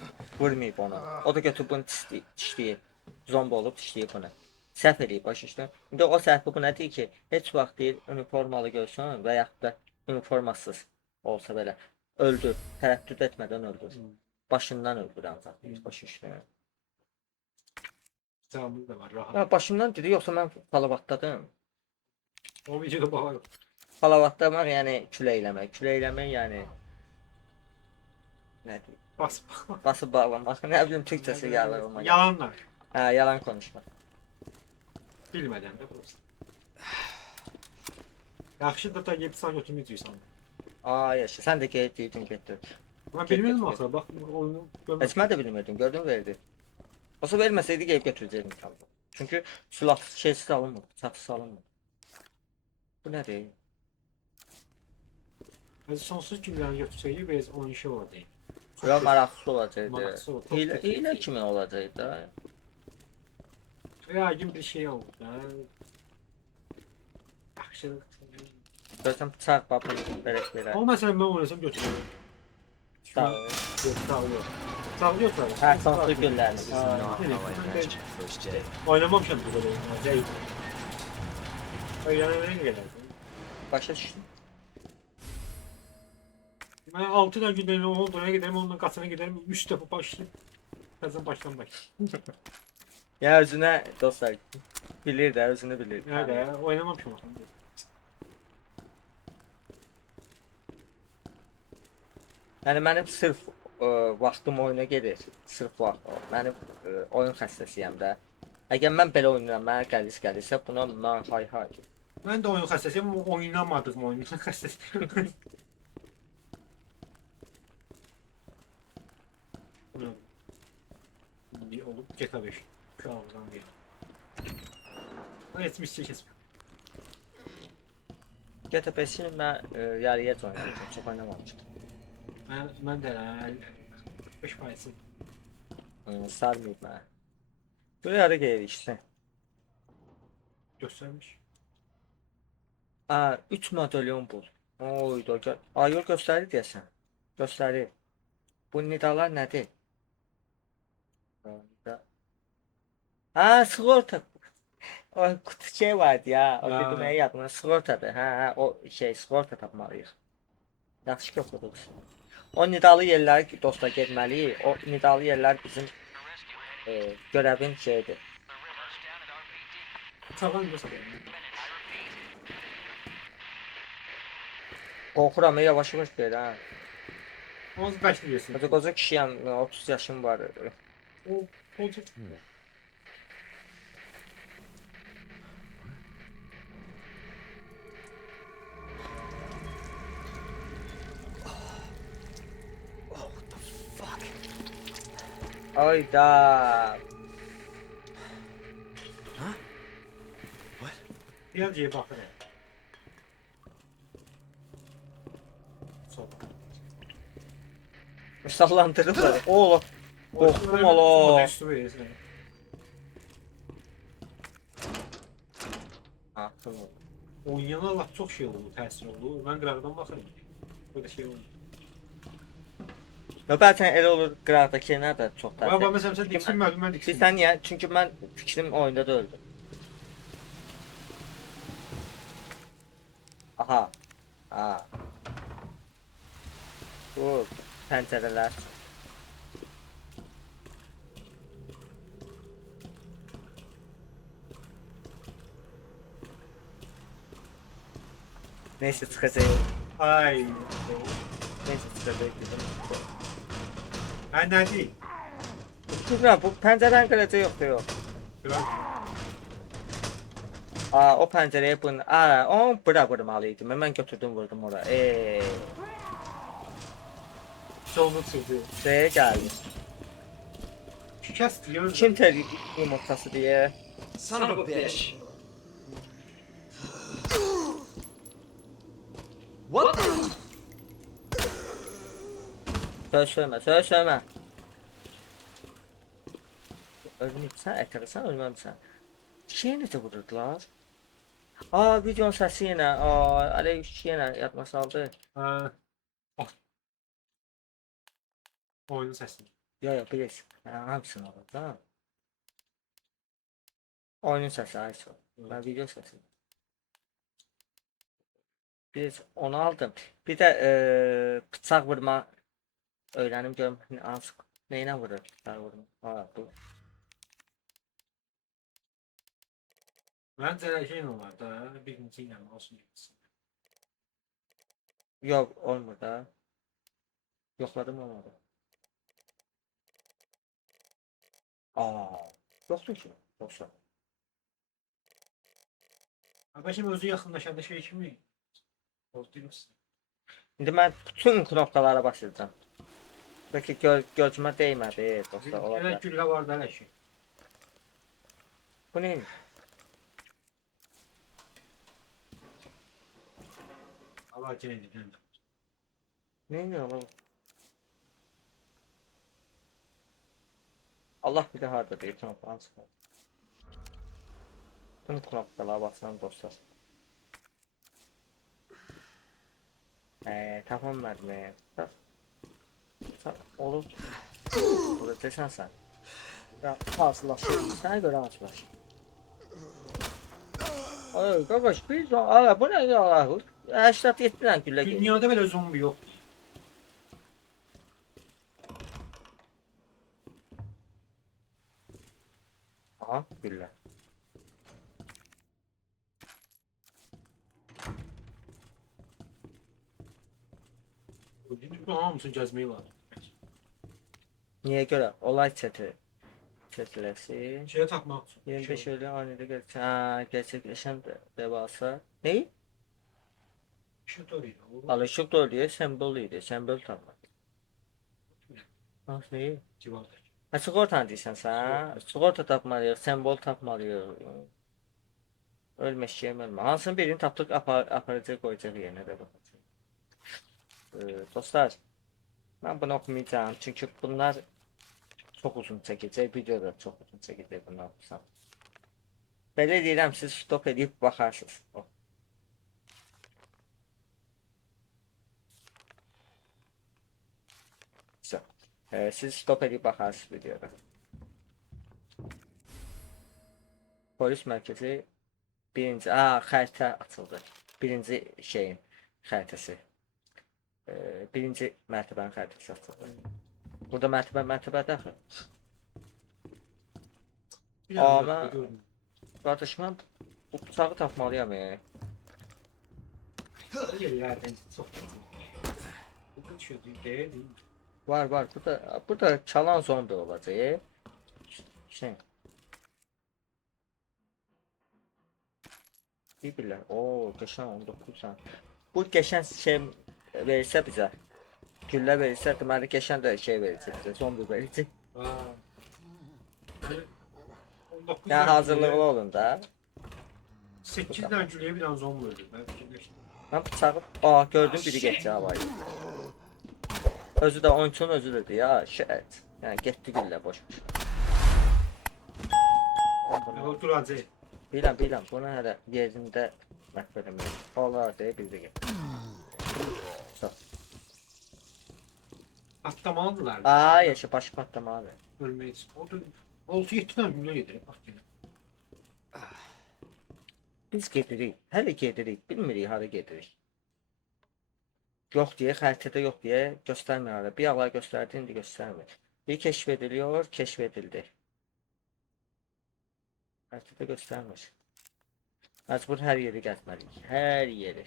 vurmayıb onu. O da götürüb bunu dişləyib, zombi olub dişləyib bunu. Səhv eləyib, başa düşdün? İndi o səhvi bu nə deyir ki, heç vaxt deyir, üniformalı görsün və yaxud da üniformasız olsa belə, öldür, tərəddüd etmədən öldür. Başından öldür ancaq, başa düşdün? Sağlamlığı da var rahat. Ya başımdan dedi, yoxsa mən Falavatdadım. O videoda bakar. Falavatda var, yəni küləkləmək, yəni nə deyim, Bas. basıb bağlamaq, nə bilim Türkçəsi gəlir olmaq. Yalanlar. Hə, yalan konuşmaq. Bilmeden de bulursun. Yaxşı da 7 saat götürməyəcəksən. Ay yaşa, sən də getdin, getdin. Ben bilmirdim axı, bax oyunu görmədim. Heç mən də bilmirdim, gördün verdi. Olsa verməsəydi gəlib götürəcəkdim kitabı. Çünki silah şeysiz alınmır, çatısız alınmır. Bu nədir? Biz sonsuz günlərini götürsəydik biz oyun işi vardı. Yox, maraqlı olacaqdı. Maraqsız oldu. Hiylə kimi olacaqdı da. Ya gün bir şey oldu da. Yaxşı. Görsən bıçaq babı verək verək. O məsələn mən oynasam götürürəm. Sağ ol. Yox, sağ ol. Sağ ol götürürəm. Hə, sonsuz günləriniz. This is not how I imagined the first day. Oynamamışam bu qədər. Acayip. Ay yanına gələrdim. Başa düşdüm. Mən 6 dənə gündən olduğuna gedərəm, ondan qatına gedərəm, 3 dəfə başlayıb. Təzən başdan başlayıb. Ya özünə dostlar bilir də, özünü bilir. Nerede? Oynamamışam axı. Yəni mənim sırf vaxtım oyuna gedir. Sırf vaxt. Mənim oyun xəstəsiyəm də. Əgər mən belə oynayıram, mənə gəlirsə buna mən hay. Mən də oyun xəstəsiyəm, amma oynamadığım oyun xəstəsiyəm. Bunu bir olub GTA 5. Şu andan bir. Heç bir şey kesmir. GTA5-i mən yarıya oynamışam, çox oynamamışam. Mən də 5%. Sarmayıb mənə. Böyle ara gelir işte. Göstərmiş. 3 madalyon bul. Oyda gör. Ayol göstərir deyəsən. Göstərir. Bu nidalar nədir? Sığorta. O kutu şey vardı ya. O Ya. deməyə yadıma sığortadır. O şey sığorta tapmalıyıq. Yaxşı ki oxuduq. O nidalı yerlər dostlar getməliyik. O nidalı yerlər bizim görəvin şeyidir. Sağdan göstərir. Qorxuram, yavaş-yavaş belə ha. Onu başlayıyorsun. Qoca kişiyəm, 30 yaşım var. O olacak. Ayda. Diğerciye bakın. Sol. Sallandırırlar. Oğlum. Qorxdum ola. Üstü verirsin. Ha, tamam. Oynayana Allah çok şey oldu, təsir oldu. Ben qıraqdan baxıram. Böyle şey oldu. Ya bəzən elə olur qıraqdakılar da çox Baba təsir. mesela sen diksinmədin, mən diksindim. Bilirsən niyə? Çünki mən fikrim oyunda da öldü. Aha. Ha. Bu pəncərələr. Neyse çıxacaq. Ay. Neyse çıxacaq dedim. Ha ne değil? Bilmirəm, bu pəncərənin qıracaq yoxdur, yox. Qıraq. Aa, o pəncərəyə bunu... Aa, onu bura vurmalıydım. Mən götürdüm, vurdum ora. Solunu çıxdı. Şeye gəldi. Şikəst diyor. Kim tər yumurtası deyə. Son of a bitch. What the? Söz söyleme, söz söyleme. Ölmüşsən, əkərsən, ölməmişsən. Şey necə vururdular? Aa, videonun səsi yenə. Aa, Alex yenə yadıma saldı. Ha. Bak. Oyunun sesini. Yo, bilirsin. Hamısını alır, tamam. Oyunun səsi, ayısı. Ben video səsi. Biz onu aldım. Bir də bıçaq vurma öyrənim görüm. Neyinə vurur bıçaq vurma? Ha, bu. Bence şey var da birinci ile olsun. Yok, olmur da. Yoxladım, olmadı. Aa, yoxdur ki. Yoxsa. Ama şimdi özü yakınlaşanda şey kimi? Korkuyorsun. İndi mən bütün knopkalara basacağım. Belki gözümə değmədi, dostlar, ola Gene bilər. gülle var da şey. Bu neymiş? Allah gene dedim. Neymiş ola? Allah bir de harda deyir, knopkaları çıxar. Bütün knopkalara basacağım, dostlar. Tamam vermeye. Olur. Burada desen sen. Ya fazlalaşır. Sana göre açmış. Ay kardeş biz aa bu ne ya Allah'ım? 87 tane gülle geliyor. Dünyada böyle zombi yok. Aha gülle. Bugün hamısını gezmeyi var. Niye göre? Olay çetilesi. Şeye takmak için. 25 öyle anide gerçekleşen devasa. Ne? Şu doğruydu. Alışık da oluyor, semboluydu. Sembol tanımak. Nasıl iyi? Civardaki. Ha, sigortanı deyirsən sən? Sigorta tapmalıyıq, sembol tapmalıyıq. Ölmək şeyim ölmə. Hansının birini tapdıq, aparacaq, qoyacaq yerinə də baxacaq. Dostlar, mən bunu oxumayacağım. Çünki bunlar çox uzun çəkəcək. Video da çox uzun çəkəcək bunu oxusam. Belə deyirəm, siz stop edib baxarsınız. Siz stop edib baxarsınız videoda. Polis mərkəzi birinci, xəritə açıldı. Birinci şeyin xəritəsi. Birinci mərtəbənin xəritəsi açıldı. Burada mərtəbədə axı. Qardaş, mən bu bıçağı tapmalıyam. Yerlerden çok. Bu düşüyor değil. Var var. Burada çalan zon da olacak. Şey. Bilirlər. Oo, qəşəng 19 sən. Bu qəşəng şey verirsə bizə, güllə verirsə, deməli qəşəng də şey verəcək bizə, zombi verəcək. Ha. 19 Yəni hazırlıqlı olun da. 8 tane gülüye bir tane zombi öldü. Ben fikirleştim. Mən bıçağı, gördüm biri getdi havayı. Özü də oyunçunun özüdür ya, şəhət. Yəni getdi güllə boşmuş. O duracak. Biləm, bunu hələ yerində məhv eləməyəm. Olar deyə bir də get. Atlamalıdılar. Ay, yaşa başı patlamalı. Ölmeyiz. O da 6-7 tane gülüye yedirip bak yine. Biz gedirik, hələ gedirik, bilmirik hara gedirik. Yox deyə, xəritədə yox deyə göstərmir hara. Bir Allah göstərdi, indi göstərmir. Bir keşf ediliyor, keşf edildi. Xəritədə göstərmir. Məcbur hər yeri gəzməliyik, hər yeri.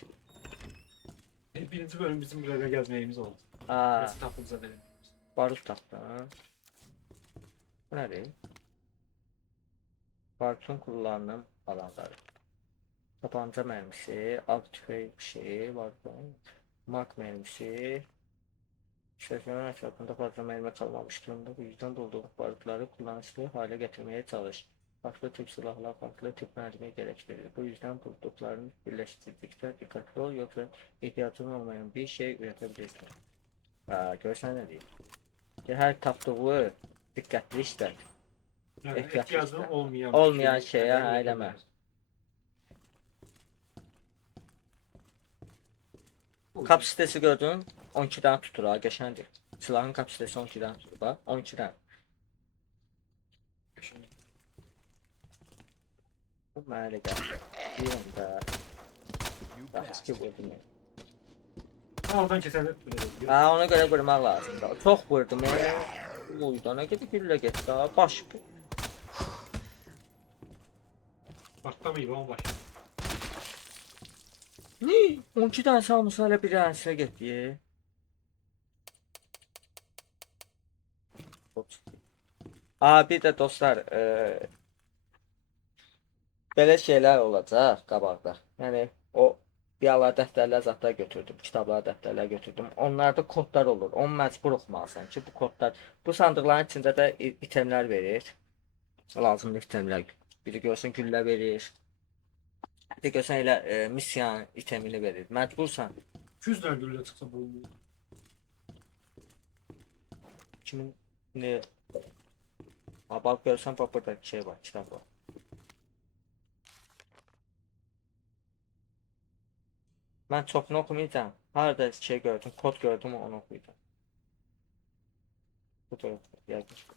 Birinci bölüm bizim burada gezmeyimiz oldu. Aa, Burası tapımıza verin. barut tapdım. Bu nədir? Barutun kullanım alanları. Tapanca mermisi, av tüfeği bir şey var. Mark mermisi. Şeflerin etrafında fazla mermi kalmamış durumda. Bu yüzden dolduğu barutları kullanışlı hale getirmeye çalış. Farklı tip silahlar, farklı tip mermi gerektirir. Bu yüzden bulduklarını birleştirdikçe dikkatli ol, yoksa ihtiyacın olmayan bir şey üretebilirsin. Görsen ne diyeyim? Her tapdığı dikkatli işler. Yani İhtiyacı ihtiyacın işte. olmayan, Olmayan şeye eyleme. Kapasitesi gördün, 12'den tutur ha, geçendir. Silahın kapasitesi 12'den tutur ha, 12'den. Bu mənə elə gəldi. Deyirəm də, yaxşı ki vurdum ya. Oradan keselim. Ona görə qırmaq lazımdır. Çox vurdum ya. Uydana gedib güllə getdi ha, baş. Patlamayı bomba baş. 12 tane salmışsa hələ bir dənəsinə getdi. Bir də dostlar, belə şeylər olacaq qabaqda. Yəni o biyalar, dəftərlər, zatlar götürdüm, kitablar, dəftərlər götürdüm. Onlarda kodlar olur. Onu məcbur oxumalısan ki, bu kodlar, bu sandıqların içində də itemlər verir. Lazımlı itemlər. Biri görsən güllə verir. Bir də görsən elə missiya itemini verir. Məcbursan. 200 tane gülle çıksa bu. Kimin ne? Bak görsən bax burada şey var, kitab var. Mən çoxunu oxumayacağam. Harada şey gördüm, kod gördüm, onu oxuyacağam. Bu da yazmış.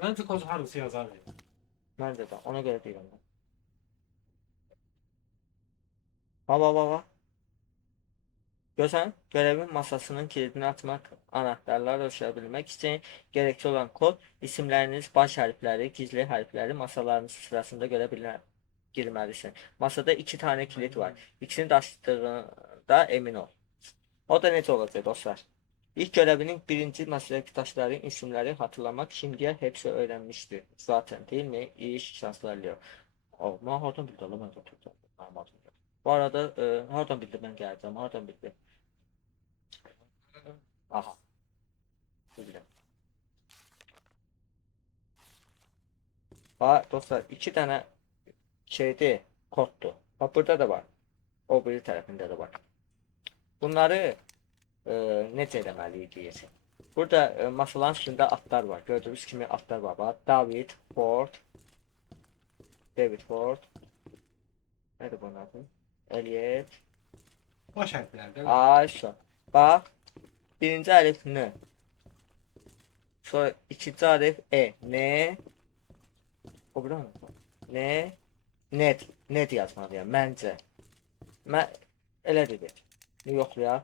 Bence koz harısı yazar ya. Məncə də, ona görə deyirəm mən. Baba. Görsən, görevin masasının kilidini açmaq, anahtarlar ölçülebilmek için gerekli olan kod, isimleriniz, baş hərfləri, gizli hərfləri masalarınız sırasında girməlisin. Masada 2 tane kilit var. İkisini de açtığında emin ol. O da necə olacaq dostlar? İlk görevinin birinci meslektaşların isimleri hatırlamak şimdiye hepsi öğrenmiştir. Zaten değil mi? İyi iş şanslar diliyorum. Ben hardan bildim, ben götürdüm. Bu arada hardan bildim ben geleceğim, hardan bildim. Aha. Bildim. Dostlar 2 tane şeydi, koddu. Bak burada da var. O biri tarafında da var. Bunları necə eləməliyik deyəsən. Burada masaların üstündə atlar var. Gördüyünüz kimi atlar var. Bax, David Ford. Nədir bunun adı? Elliot. Baş harflerde. Ayşə. Bax. Birinci əlif N. Sonra ikinci əlif E. N. O bura mı? N. Net yazmalıyam məncə. Mən elə dedim. Yoxlayaq.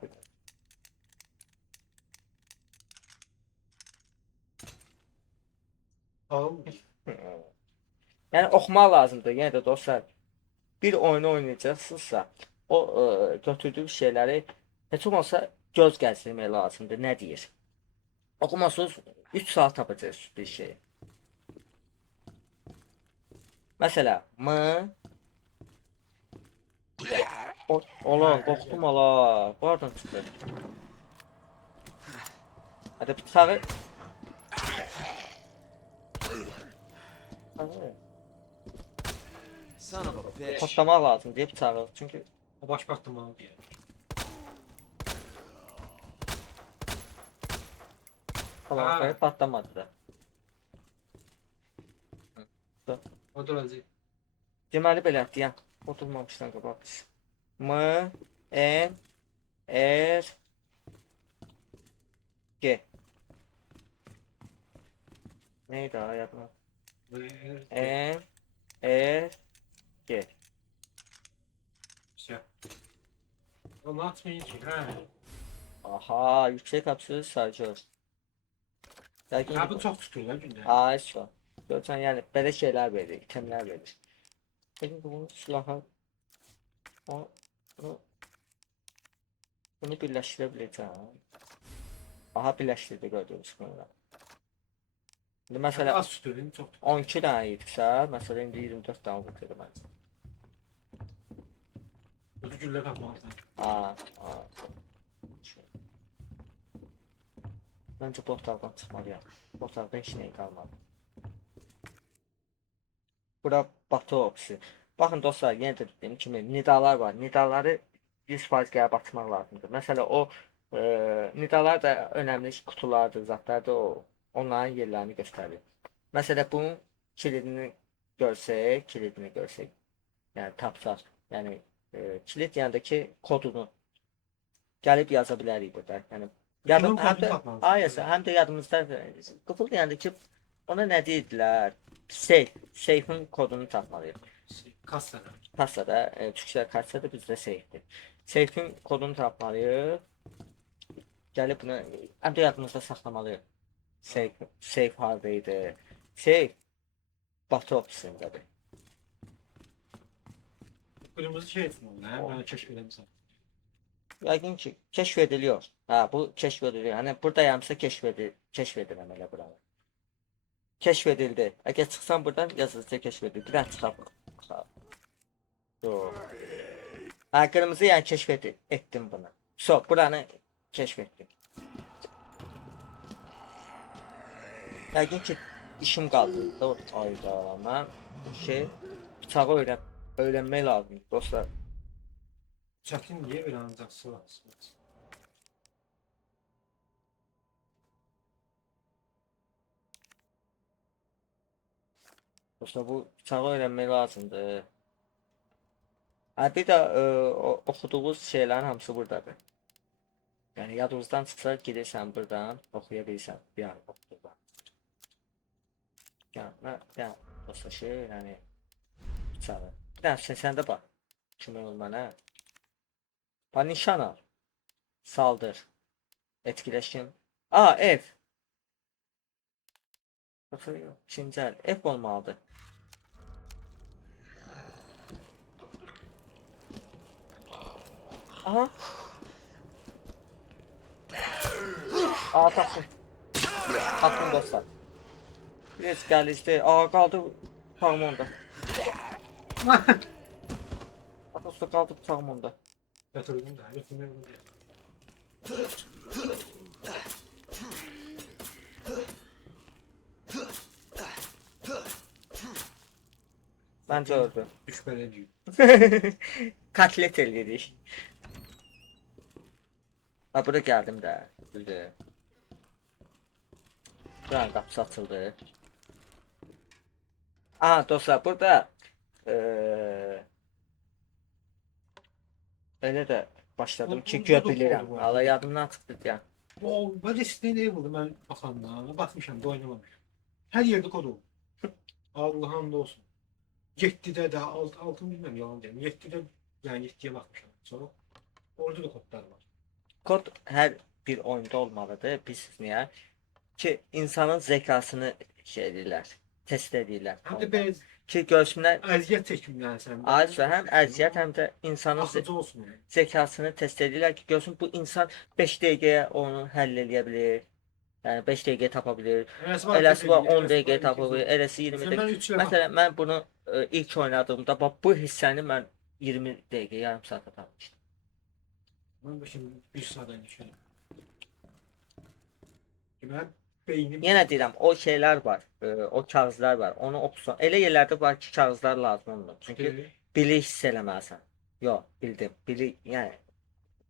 Ağım. Yəni oxumaq lazımdır. Yenə də dostlar, bir oyunu oynayacaqsınızsa, o götürdüyü şeyləri heç olmasa göz gəzdirmək lazımdır. Nə deyir? Oxumasınız 3 saat tapacaqsınız bir şey. Məsələ, ola, qorxdum ola. Pardon çıxdı. Hadi bıçağı. Son of a bitch. Patlamaq lazım deyə bıçağı. Çünki O baş batırmalı diye. falan patlamadı da. O da öyle. Deməli belə deyən. Oturmamışdan qabaq. N R G. Neydi ha yadıma? N R G. Şey. Onu atmayın ki. Ha. Aha, yüksek hapsız sarjör. Lakin Ha bu çok tutuyor lan günde. Ay şu. Görsən yəni belə şeylər verir, itemlər verir. Peki bu silahı bunu birləşdirə biləcəm. Aha birləşdirdi gördüyünüz kimi. İndi məsələ Az tutuyor değil mi? Çok tutuyor. 12 dənə idisə, məsələ indi 24 dənə oldu mən. Bu gülle kapmazlar. Aa. Məncə bu otaqdan çıxmalıyam. Bu otaqda heç nə qalmadı. Bura batı ofisi. Baxın dostlar, yenə də dediyim kimi nidalar var. Nidaları 100% gəlib açmaq lazımdır. Məsələ o nidalar da önəmli kutulardır, zatlardır o. Onların yerlərini göstərir. Məsələ bunun kilidini görsək, yəni tapsaq, yəni kilit yanındakı kodunu gəlib yaza bilərik burada. Yəni Bunun həm kodunu də tapmalısınız. ayəsə, həm də yadımızda qıfıl deyəndə ki, ona nə deyirdilər? Safe'in kodunu tapmalıyıq. Kassa. Kassada, türkçələr kassada, bizdə safe'dir. Safe'in kodunu tapmalıyıq. Gəlib bunu həm də yadımızda saxlamalıyıq. Safe hardaydı? Safe batı ofisindədir. Kırmızı şey etsin onu. Hem ben keşfedeyim sana. Yəqin ki, keşf ediliyor. Ha, bu keşf ediliyor. Hani buradayamsa keşfedirəm elə buranı. Keşf edildi. Əgər çıxsam buradan yazılacaq keşf edildi. Bir dənə çıxaq. Yox. Ha, qırmızı yəni keşf etdim bunu. So, buranı keşf etdim. Yəqin ki, işim qaldı. Doğru. Ayda, mən bıçağı öyrənmək lazım dostlar. Çetin diye öğreneceksin. Dostlar, bu bıçağı öyrənmək lazımdır. Ha, bir də oxuduğunuz şeylərin hamısı buradadır. Yəni yadınızdan çıxsa gedirsən buradan oxuya bilirsən. Bir an oxuduğun. Yəni dostlar yəni bıçağı. Bir dənə səndə bax. Kimi ol mənə. Nişan al. Saldır. Etkileşim. Aa, F. İkinci el. F olmalıdır. Aha. Aa, tapdım. Tapdım dostlar. Biraz gəlişdi. Aa, qaldı bıçağım onda. Dostlar, qaldı bıçağım onda. Yatırdım da. Yatırdım da. Bence öldü. Düşman ediyor. Katlet elədik. Ha, bura gəldim də. Düzdür. Buranın qapısı açıldı. Aha dostlar, burada öyle de başladım ki göbilirəm. Allah yadımdan çıxdı ya. O ben eskiden ne buldum ben bakanlığa. Bakmışım da oynamamışım. Her yerde kod oldu. Allah'ım da olsun. 7'de de 6 bilmem yalan değil. 7'de yani 7'ye bakmışım. Sonra orada da kodlar var. Kod hər bir oyunda olmalıdır. Bilirsiniz niyə? Ki insanın zekasını şey edirlər. test edirlər. Həm də bez Ki görsünlər əziyyət çəkimlər sən. az və həm əziyyət, həm də insanın Axıcı olsun. Yəni. zekasını test edirlər ki, görsün bu insan 5 dəqiqəyə onu həll edə bilər. Yəni 5 dəqiqə tapa bilər. Eləsi var 10 dəqiqə tapa bilər. Eləsi 20 Məsələn, mən dəqiqə. üç dəfə- Məsələn, mən bunu ilk oynadığımda bax bu hissəni mən 20 dəqiqə, yarım saata tapmışdım. Mən bu şimdi 1 saatdan düşünürəm. Deməli, beynim Yenə deyirəm, o şeylər var, o kağızlar var. Onu oxusan. Elə yerlərdə var ki, kağızlar lazım olmur. Çünki bilik hiss eləməlisən. Yox, bildim. Bilik, yəni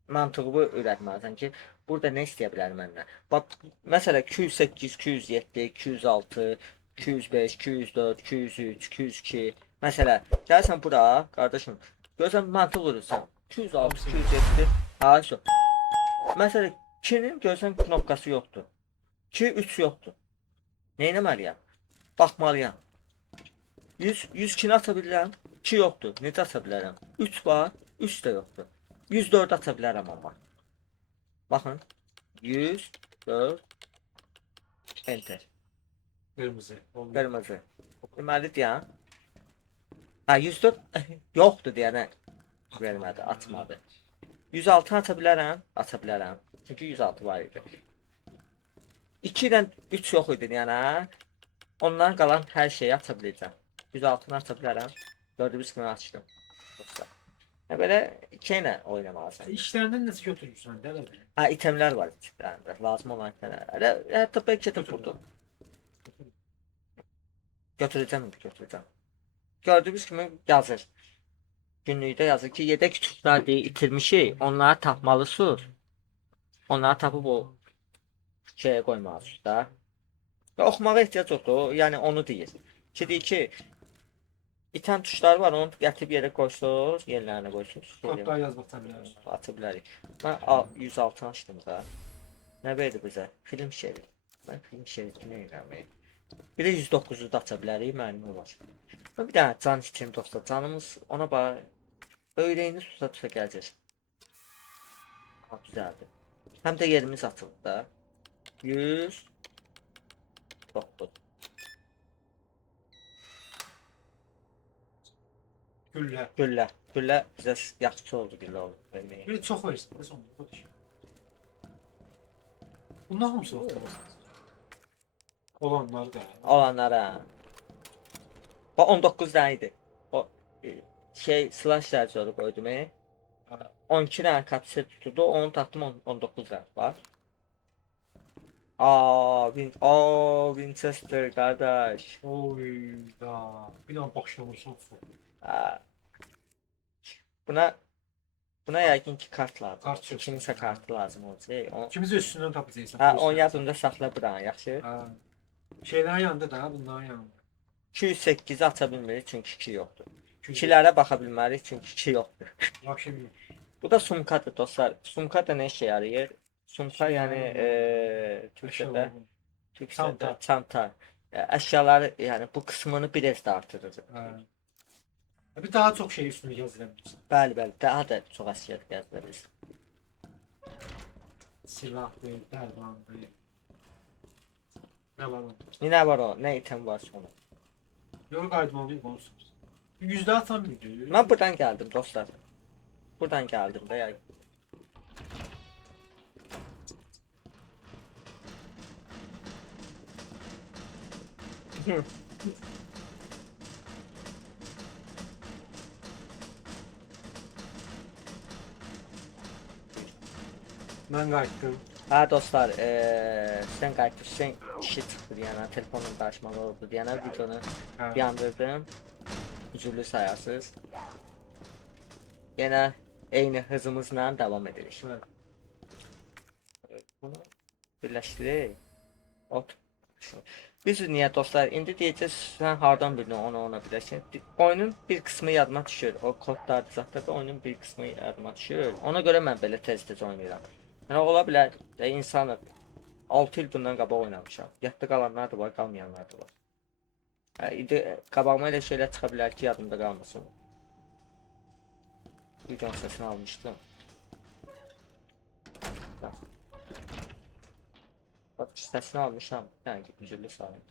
mantığı öyrətməlisən ki, burada nə istəyə bilər məndən? Bax, məsələn 208, 207, 206, 205, 204, 203, 202. Məsələn, gəlsən bura, qardaşım, görsən mantıq vurursan. 206, 207, ha, şu. Məsələn, 2-nin görsən knopkası yoxdur. 2, 3 yoxdur. Nə etməliyəm? Baxmalıyam. 100 kini ata bilirəm, 2 yoxdur. Necə ata bilərəm? 3 var, 3 də yoxdur. 104 ata bilərəm amma. Baxın. 104 enter. qırmızı. Qırmızı. Deməli deyən. Ha 104 yoxdur deyənə vermədi, atmadı. 106 ata bilərəm, ata bilərəm. Çünki 106 var idi. 2 ilə 3 yox idi yəni. Ondan qalan hər şeyi ata biləcəm. 106-nı ata bilərəm. Gördüyünüz kimi açdım. Dostlar. Belə 2 ilə oynamalısan. İşlərindən nəsə götürürsən, də elə. Ha itemlər var içində. Lazım olan itemlər. Hətta belki de burada. Götüreceğim. Gördüğünüz gibi yazır. Günlükdə yazır ki, yedek kütüklər deyə itirmişik. Onları tapmalısınız. Onları tapıb o şeyə qoymalısınız da. Və oxumağa ehtiyac yoxdur. Yəni onu deyir. Deyir ki, item tuşları var, onu gətirib yerə qoysunuz, yerlərinə qoysunuz. Kodlar yazmaq təmirlər. Atı bilərik. Mən 106 açdım da. Nə verdi bizə? Film şeri. Mən film şeri nə eləməyim? Bir də 109-u da aça bilərik, mənim olar. Bir dənə can içim dostlar. Canımız ona bax öyrəyini tuta gələcək. Ha, güzeldir. Həm də yerimiz açıldı da. 109. Güllə. Güllə. Güllə bizə yaxşı oldu güllə oldu. verməyə. Bir çox verirsən, bəs onu. Bunlar hamısı var. Olanlar da. Olanlara. Bax 19 dənə idi. O şey slash şarjörü qoydum. 12 dənə kapsül tuturdu. Onu tapdım 19 dənə var. Winchester qardaş. Oy da. Bir an başlamışsın. Aa. Buna yəqin ki kart lazım. Kart çox. Kiminsə kartı lazım olacaq. İkimiz də üstündən tapacaqsan. Ha, on yadında saxla buranı, yaxşı. Ha. Şeylərin yanında da, bunların yanında. 208-i aça bilmirik çünki 2 yoxdur. 2-lərə baxa bilmərik çünki 2 yoxdur. Yaxşı bir. Bu da sumkadır dostlar. Sumka da nə işə yarayır? Sumka yəni Türkçədə çanta. Əşyaları yəni bu qismını biraz da artırır. Bir daha çox şey üstünə yazıram. Bəli, daha da çox əşya yazırız. Silahdır, dərmandır. Nə var o? Nə var o? Nə item var sonra? Yox qayıtmalıyıq qonusuz. %10 atam bildir. Mən buradan gəldim dostlar. Buradan gəldim də yəni. Mən qayıtdım. Ha dostlar, sen qayıtdın, sen işi çıxdı deyənə, telefonla danışmalı oldu deyənə videonu yandırdım. Güclü sayasız. Yenə eyni hızımızla devam edirik. Bunu birləşdirək. Ot. Biz niyə dostlar, indi deyəcək sən hardan bildin ona bilirsən. Oyunun bir qismi yadıma düşür. O kodlar zətdə oyunun bir qismi yadıma düşür. Ona görə mən belə tez oynayıram. Yəni ola bilər insanı 6 il bundan qabaq oynamışam. Yadda qalanlar da var, qalmayanlar da var. İndi qabağıma elə şeylər çıxa bilər ki, yadımda qalmasın. Videonun səsini almışdım. Bak səsini almışam. Yəni güclü sayı.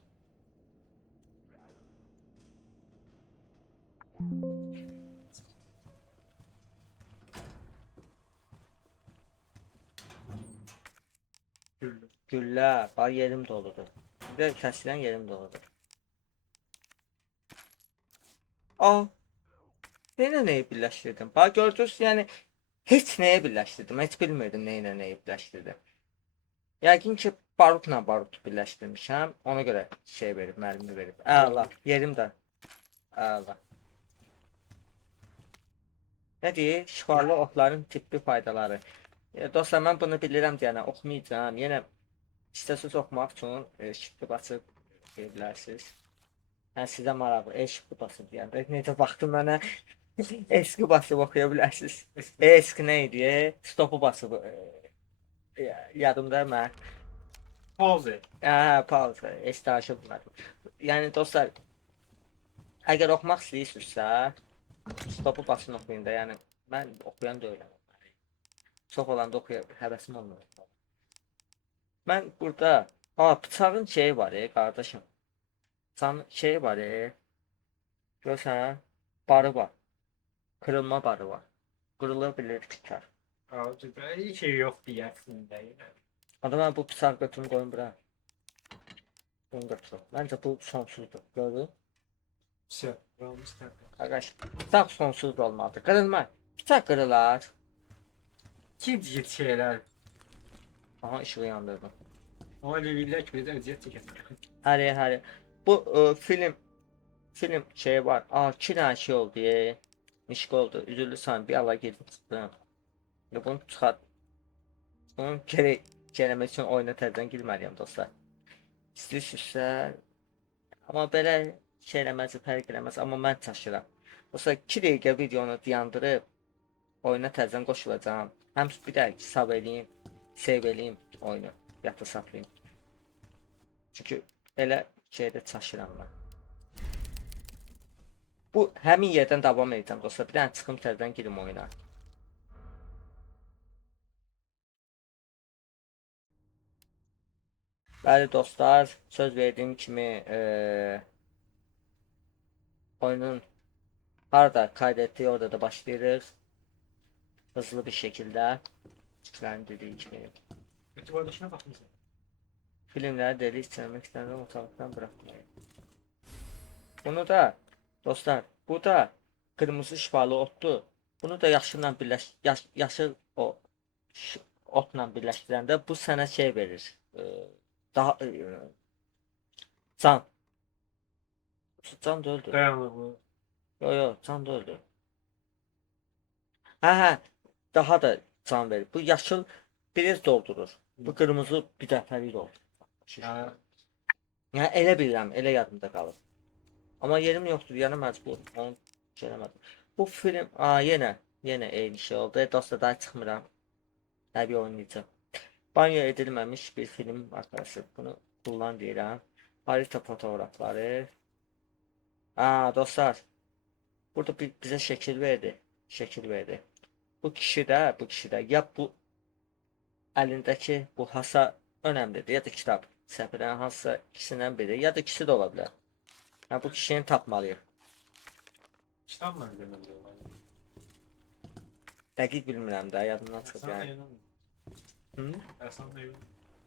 Güllə, bax yerim doludur. Bir də kəsilən yerim doludur. Aa, yenə nəyi birləşdirdim? Bax gördünüz, yəni heç nəyə birləşdirdim. Heç bilmirdim nə ilə nəyi birləşdirdim. Yəqin ki, barutla barut birləşdirmişəm. Ona görə şey verib, mərmi verib. Əla, yerim də. Əla. Nə deyir? Şifalı otların tibbi faydaları. Dostlar, mən bunu bilirəm deyənə oxumayacağam. Yenə istəsiniz oxumaq üçün şifti basıb deyə bilərsiniz. Yəni sizə maraqlı, şifti basıb deyəndə necə baxdı mənə eski basıb oxuya bilərsiniz. Eski nə idi? Stopu basıb yadımda mən. Pause. Pauza, estajı bunlar. Yəni dostlar, əgər oxumaq istəyirsinizsə, stopu basın oxuyun da. Yəni mən oxuyan deyiləm. Çox olanda həvəsim olmur. Mən burada, bıçağın şeyi var qardaşım. Bıçağın şeyi var görürsən, barı var. Kırılma barı var. Qırılır bilir tikər. Hiç şey yok diyersin de yine. Adam mən bu bıçağı götürüm qoyun bura. Bunu götürüm. Məncə bu sonsuzdur. Gördün? Все, Ramiz kanka. Arkadaş, bıçaq sonsuz olmalıdır. Kırılmaz. Bıçaq kırılar. Kim diyecek şeyler? Aha, ışığı yandırdım. Ama Levi'ler ki de eziyet çeker. Həri. Bu film şey var. İki dənə şey oldu. Mişq oldu. Üzüllüsən, bir ala gedib çıxdım. Bunu çıxart. Bunu gələmək üçün oyuna təzədən girməliyəm dostlar. İstəyirsinizsə, amma belə şey eləməz, fərq eləməz, amma mən çaşıram. Dostlar, 2 dəqiqə videonu dayandırıb oyuna təzədən qoşulacağam. Həm bir də save eləyim, save eləyim oyunu, yatı saxlayım. Çünki elə şeydə çaşıram mən. Bu həmin yerdən davam edəcəm dostlar. Bir dənə çıxım təzədən girim oyuna. Bəli dostlar, söz verdiyim kimi oyunun harada kaydettiği orada da başlayırıq. Hızlı bir şekilde. Çıkılan dediği kimi. Kötü dışına bakmışsın. Filmləri deli içərmək istənilən ortalıqdan bırakmayın. Bunu da dostlar, bu da kırmızı şifalı otdur. Bunu da yaşılla yaşıl otla birləşdirəndə bu sənə şey verir. Daha can. Can da öldü. Dayanıklı. Yo, can da öldü. Hə, daha da can verir. Bu yaşıl biraz doldurur. Bu kırmızı bir dəfəlik doldurur. Ha. Yəni elə bilirəm, elə yadımda qalır. Amma yerim yoxdur, yəni məcbur. Onu söyləmədim. Bu film, yenə eyni şey oldu. Dostlar, daha çıxmıram. Təbii oynayacağım. Banyo edilməmiş bir film arkadaşlar. Bunu kullan deyirəm. Harita fotoğrafları. Dostlar. Burada bizə şəkil verdi. Bu kişi də ya bu əlindəki bu hasa önəmlidir ya da kitab. Səfirən hansısa ikisindən biri ya da ikisi də ola bilər. Yəni bu kişini tapmalıyıq. Kitap mı öldürmem diyorlar? Dəqiq bilmirəm də, yadımdan çıxıb Hasan yəni. Eyvallah. Hı? Hasan Eyvallah.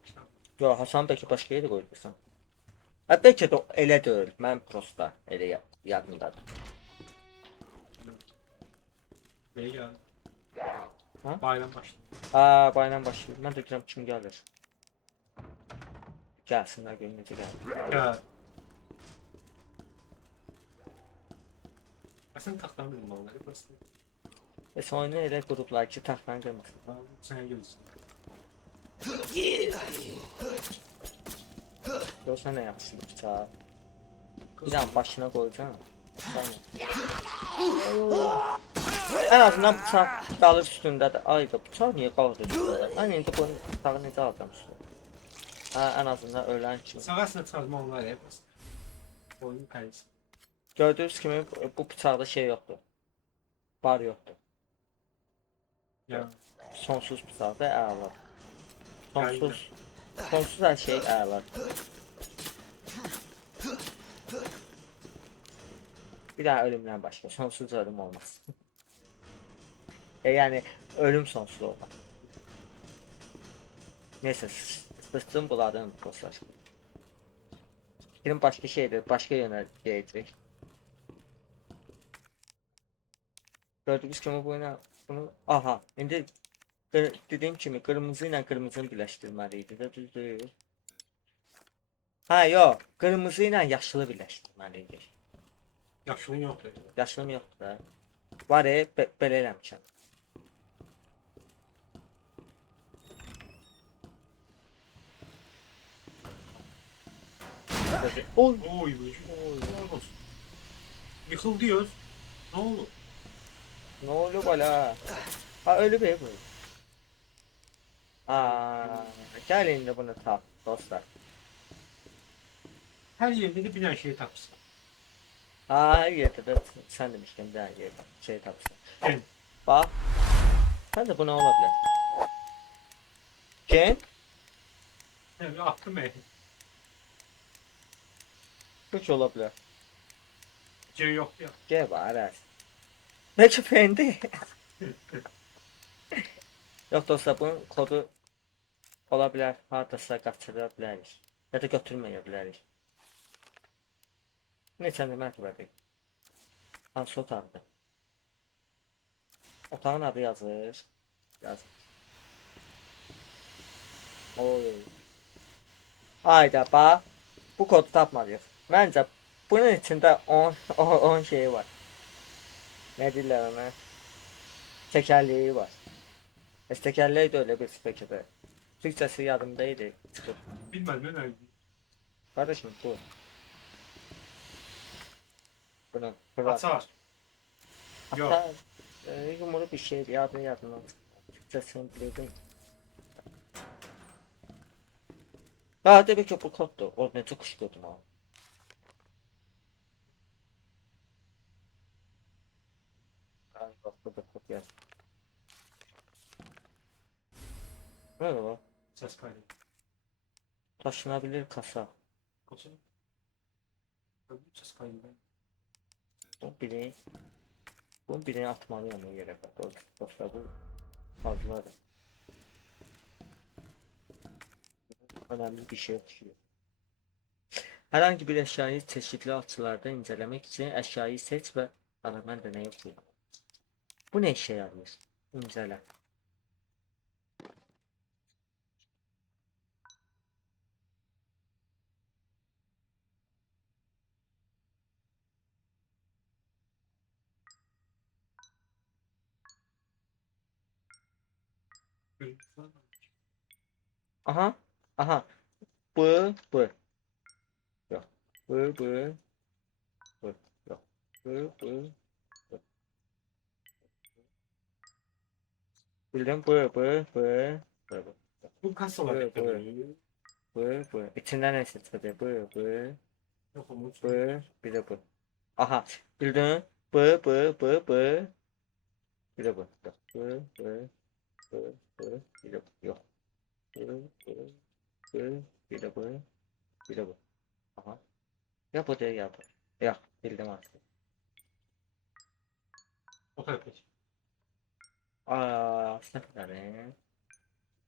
Kitap. Yox, Hasan bəlkə başqa yerə qoyursan. Bəlkə də elə deyil. Mən prosta elə yadımdadır. Bey ya. Ha? Bayram başladı. Bayram başlayır. Mən də deyirəm kim gəlir. Gəlsinlər görün necə gəlir. Ya. Sen taxtanı bilmem onları. Burası. Sən oyunu elə qurublar ki, taxtanı qırmasın. Sen gelirsin. Görsən nə yaxşı bıçaq. Bir dənə başına qoyacam. Ən azından bıçaq qalır üstündə də. Ay da bıçaq niyə qalır üstündə? Mən indi bu bıçağı necə alacam üstündə? Ən azından ölən kimi. Sağasına çıxartma onlar ya. Oyun kayısı. Gördüyünüz kimi bu bıçaqda şey yoxdur. Bar yoxdur. Ya. Sonsuz bıçaq da əla. Sonsuz hər şey əla. Bir daha ölümdən başqa sonsuz ölüm olmaz. Yəni ölüm sonsuz olmaz. Neyse Sıçtım buladım dostlar. Fikrim başka şeydir. Başka yöne gelecek. Gördüğünüz gibi bunu aha indi dediğim kimi kırmızı ile kırmızını birleştirmeliydi de düzdür. Ha yok kırmızı ile yaşlı birleştirmeliydi. Yaşlılığın yoxdur. Yaşlım yoxdur da. Var belə eləmişəm. Oy. Oy bu. Oy olsun. Yıkıldıyız. Ne oldu? Ne oluyor bala? Ha ölü be bu. Aa, gel indi bunu tap dostlar. Her yerinde de biner şey tapsın. Ha her yerde de sen demişken de her yerde şey tapsın. Evet. Bak. Sen de bu ne olabilir? Kim? Evet, attım ben. Güç olabilir. C yok ya. Gel var her. Belki fendi. Yok dostlar bunun kodu olabilir. Hardasa kaçırabiliriz. Ya da götürmeyebiliriz. Neçə mərtəbədir? Hansı otaqdır? Otağın adı yazır. Yazır. Oy. Hayda bax. Bu kodu tapmalıyıq. Məncə bunun içində 10 şey var. Nə deyirlər ona? Təkərliyi var. Təkərliyi də öyle bir spekede. Türkçəsi yadımdaydı. Çıxıb. Bilmem ne. Kardeşim bu. Bunu bırak. Açar. Yok. Hatta yumuru bir şeydi yadımdan. Türkçesini bilirdim. Ha demek ki bu koddu. O ne çok kuşkudum ha. Bak burada kod yaz. Ne o? Ses kaydı. Taşınabilir kasa. Kaçın. Ses kaydı ben. Bu birini atmalıyım o yere bak. Dostlar bu fazladır. Önemli bir şey yok. Herhangi bir eşyayı çeşitli açılarda incelemek için eşyayı seç ve ben de ne yapayım? Bu ne işe yarıyor? İncele. Aha. Aha. Bu. Yok. Bu. Yok. Bu. Bildim bu. Bu kasalar Evet, yapıyor. Bu. İçinden ne çıktı? Bu. Yok ama Bu. Bir de bu. Aha. Bildim. Bu. Bir de bu. Yok. Bu. Bir de bu. Yok. Bu. Bir de bu. Bir de bu. Aha. Ya bu değil ya bu. Ya bildim artık. O tarafa geç. Aa, ne ne?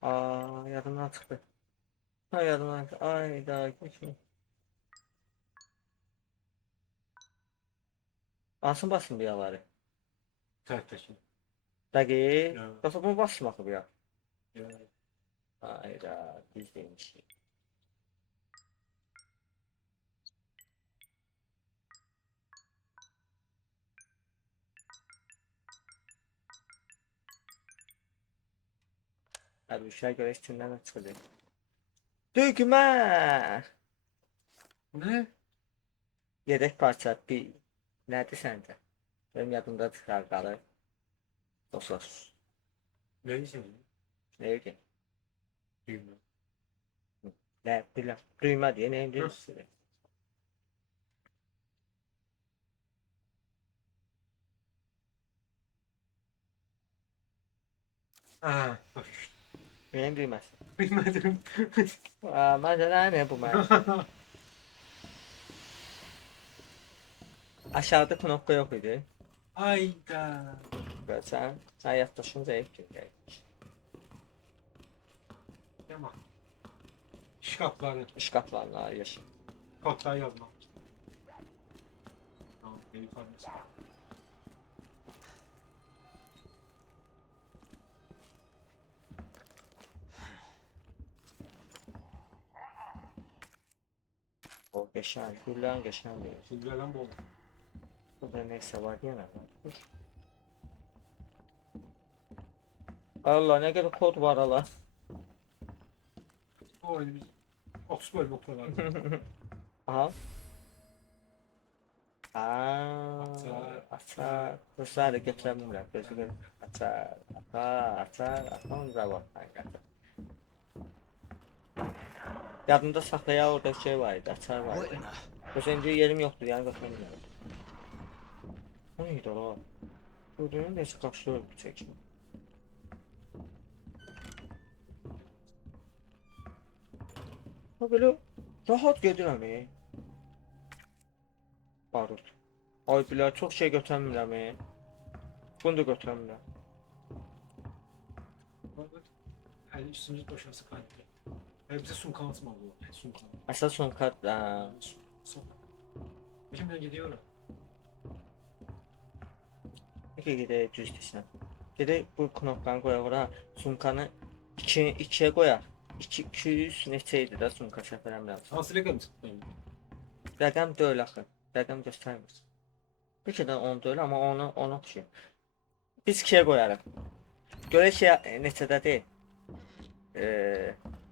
Aa, yadımdan çıktı. Ha yadımdan çıktı. Ay daha geçmiyor. Ansın basın bir yaları. Tarafa geç. Dagi. Ya. Yoksa bunu basmak mı ya? Ya. Hayda biz değilmiş. Abi bir şey göre içinden çıkacak. Düğme. Ne? Yedek parça bir. Nerede sence? Benim yadımda çıkar kalır. Dostlar. Ne diyeceğim? Ne ki? Bilmiyorum. Ne bilmem. Duyma diye ne diyorsun? Aa, bak işte. Benim duymaz. Bilmedim. Aa, mesela ne bu ben? Aşağıda knopka yok idi. Hayda. Böyle sen yaklaşınca hep çünkü. Tamam. şkafları, şkaflarla yaşayır. kodları yazmaq. Tamam, gel yukarıda. O geçen, güllerin geçen değil. Sildirədən bol. Burada neyse var yine. Allah ne kadar kod var Allah. O oyunu biz 30 bölüm oxuyorlar. Aha. Aaa. Açar. Ruslar da getiremiyorlar. Gözünü açar. Açar. Atam zavattan getir. Yadımda saxlaya orada şey var idi. Açar var idi. Gözüncü yerim yoktu yani götüremiyorum. O neydi o? Gördüğünün neyse kapşıyor bu çekim. Ha böyle rahat gedirəm. Barut. Ay bilər çox şey götürmürəm. Bunu da götürmürəm. Əli üstümüz boşası qayıtdı. Bizə sumkamız mı oldu? Sumka. Əsas sonka Sumka. Şimdi ben gidiyorum. iki gedək düz desən. Gedək bu knopkanı qoyaq ora. Sumkanı 2-yə qoyaq. 200 neçə idi də sumka şəfərəmdən. Hansı rəqəm çıxdı? Rəqəm deyil axı. Rəqəm göstərmir. Bir ki də onu deyil amma onu oxşuyur. Biz 2-yə qoyarıq. Görək ki neçədədir.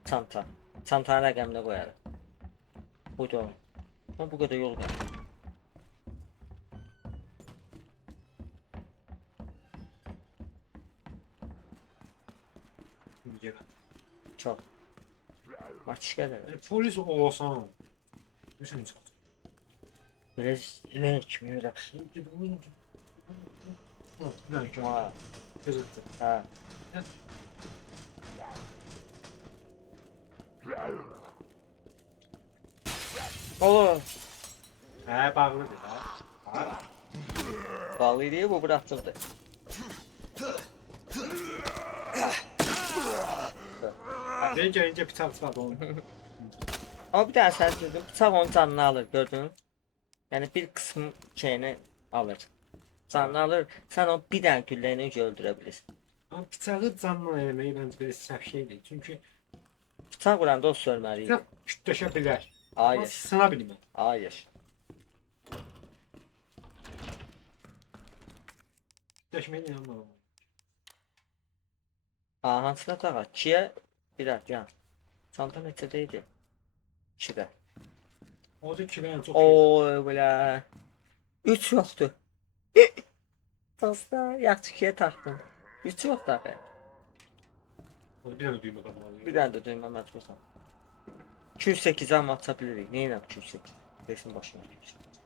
Çanta. Çantanın rəqəmini qoyarıq. Buydu o. Ama bu kadar yol geldi. Çok. Maç gelir. Polis olsan. Düşün çok. Biraz ilerik mi öyle? Ne ki? Ha. Kızıktı. Ha. Oğlum. He bağlıdır ha. Bağlı değil bu bıraktırdı. Ben gelince bıçak çıkardı onu. Ama bir tane sen dedim bıçak onun canını alır gördün mü? Yani bir kısım şeyini alır. Canını alır. Sen o bir tane güllerini öldürebilirsin. Ama bıçağı canla eləməyi bence biraz səhv şeydir. Çünkü Bıçak vuranda o sölmeliydi. bıçaq kütləşə bilər. Ama Hayır. sına bilməm. Hayır. Kütləşməyə inanmam. Aa, hansına tağa? 2'ye birer yan. Çanta neçədəydi? 2'də. O da kilərin çox Oy belə. 3 yoxdur. Dosta yaxşı 2'ye taxdım. 3 yoxdur axı. O bir dənə düymə qalmalı. Bir dənə də düymə məcbursan. 208 amma aça bilirik. Neynəm 208? Beşin başına 208.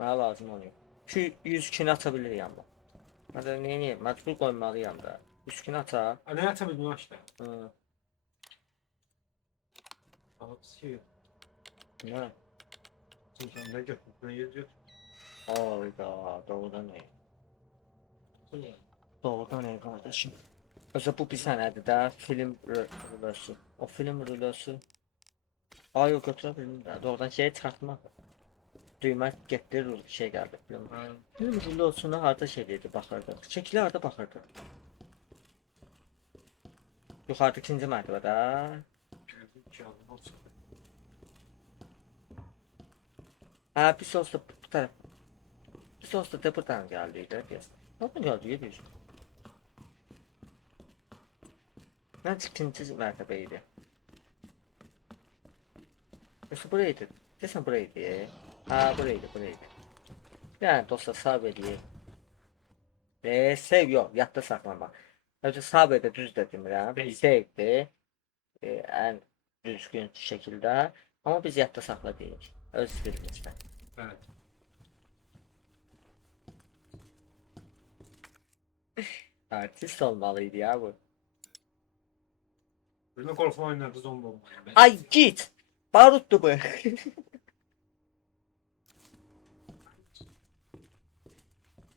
Mənə lazım oluyor. 102'ni aça bilirik amma. Mən də neyniyim? Məcbur qoymalıyam da. 102'ni aça. A, nə ata bilməm işte. Hı. Aa, şey. Ne? Sen ne götür? Ne yedir? Ayda doğrudan ne? Doğrudan ne kardeşim? Özü bu bir sənədir də film rülosu. O film rülosu. Ay o götürə bilmir də. Doğrudan şeyi çıxartmaq. Düymə getdirir şey gəldi film. Film rülosuna harda şey dedi baxırdı. Şəkili harda baxırdı. Yuxarıda ikinci mərtəbədə. Canım olsun. Ha bir sos da bu taraf. Bir sos da buradan geldiydi. Nereden geldi ya bir? Bence ikinci mərtəbəydi. Yoksa buraydı. Desem buraydı. Ha buraydı. Yani dostlar sağ eləyək. Sev yok. Yadda saxlama. Önce sağ eldə düz də demirəm. Sevdir. Ən düzgün şəkildə. Ama biz yadda saxla deyirik. Öz dilimizdə. Evet. Artist olmalıydı ya bu. Böyle korku oyunlarda zombi olmaya. Ay git. Baruttu bu.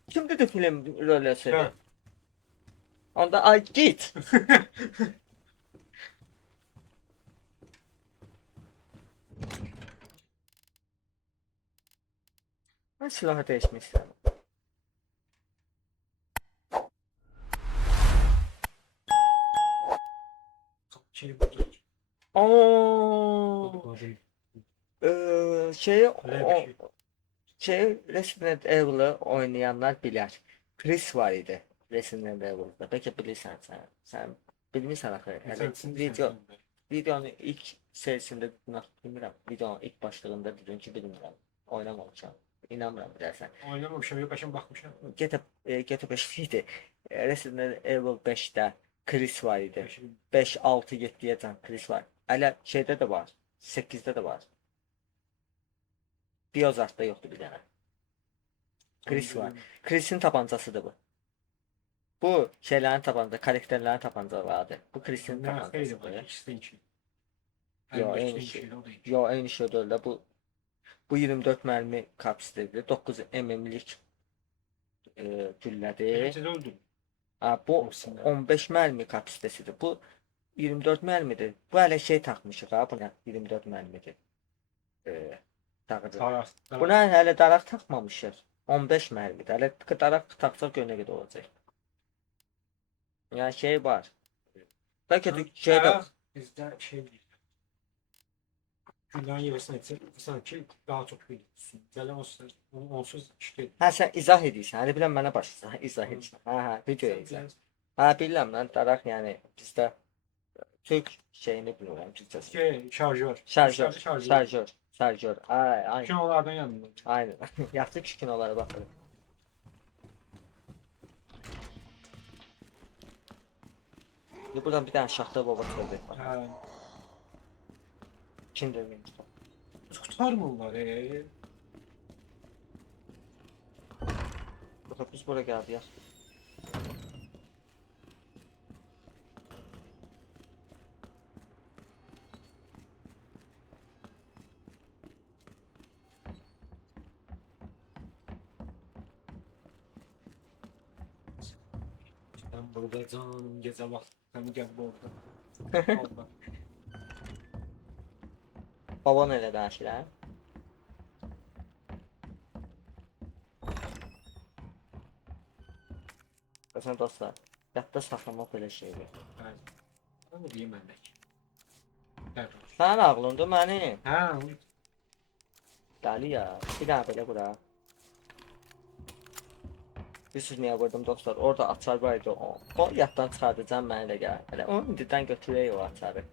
Kim dedi film rölesi? Ha. Onda ay git. Mən silahı dəyişmək istəyirəm. Şey burada. Oo, Lazım. şey Öyle o bir şey. şey Resident Evil'ı oynayanlar bilər. Chris var idi Resident Evil'da. Bəlkə bilirsən sən. Sən bilmirsən axı. Hələ videonun ilk serisində bilmirəm. Videonun ilk başlığında dedin ki, bilmirəm. Oynamamışam. İnanmıram bilərsən. Oynamamışam, yok başım bakmışam. GTA 5 idi. Resident Evil 5'də Chris var idi. 5, 6, 7'ye Chris var. Hələ şeydə də var. 8'də də var. Biozart'da yoxdur bir dənə. Chris var. Chris'in tabancasıdır bu. Bu şeylərin tabancası, karakterlərin tabancalarıdır. Bu Chris'in Ne xeyri tabancasıdır. var, ikisi de iki. Yo, Elbette eyni iki, şey. o da iki. Yo, eyni şey deyil də. Bu 24 mərmi kapsülüdür. 9 mm'lik güllədir. Bence de öldüm. Ha, bu Hepsinden. 15 mərmi kapasitesidir. Bu 24 mərmidir. Bu hələ şey taxmışıq ha, buna 24 mərmidir. Dağıcı. Buna hələ daraq taxmamışıq. 15 mərmidir. Hələ daraq taxsaq gönə qədər olacaq. Yəni şey var. Bəlkə də şey də Bizde şey değil. Günden yerisine etse sanki daha çok biliyorsun. Böyle onsuz işte. hə sən izah edirsən. Hələ bilən mənə başlayırsan. Izah edirsən. Hə, videoya izah. Hə, bilirəm mən daraq yəni bizdə Türk şeyini bilmirəm Türkçəsi. Şey, şarjör. Şarjör, Şarjör. şarjör, şarjör. Ay, ay. Kinolardan yanında. Aynen. Yaxşı ki kinolara baxırıq. Buradan bir dənə şaxta baba çıxacaq. Ha. Kimdir benim? Tutar mı onlar? Bax biz bura gəldik. Ben burada canım gece bak. Sen gel burada. Allah. Baban elə danışır. Məsələn dostlar, yadda saxlamaq belə şeydir. Evet. Ben de diyeyim ben de. Evet. Sənin ağlında mənim. Ha. Dəli ya. Bir dənə belə bura. Bilirsiniz niyə vurdum dostlar? Orada açar var idi. O yaddan çıxardacağım mənə də gəl. Elə onu indidən götürək o açarı.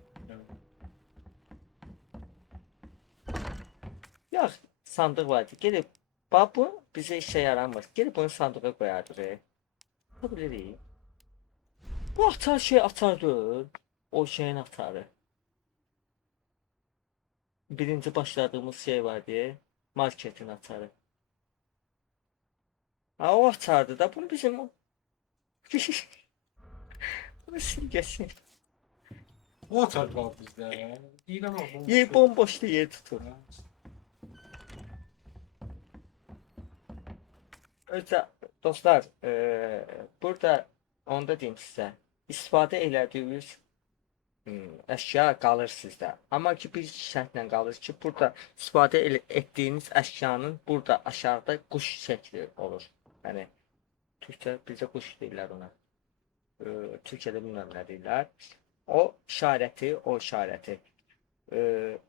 Yox, sandıq var idi. Gelib, bax bu bizə işə yaramır. Gelib bunu sandığa qoyardıq. Ne bilirik? Bu açar şey açardır. O şeyin açarı. Birinci başladığımız şey vardı. Marketin açarı. Ha o açardı da bunu bizim o. Bunu sil geçsin. O atar var bizde. İyi ama bu. Yer bomboşlu yer tutur. Öyle dostlar, burada onu da deyim sizə. İstifadə elədiyiniz əşya qalır sizdə. Amma ki bir şərtlə qalır ki, burada istifadə etdiyiniz əşyanın burada aşağıda quş şəkli olur. Yəni Türkçə bizdə quş deyirlər ona. Türkçədə bilmirəm nə deyirlər. O işarəti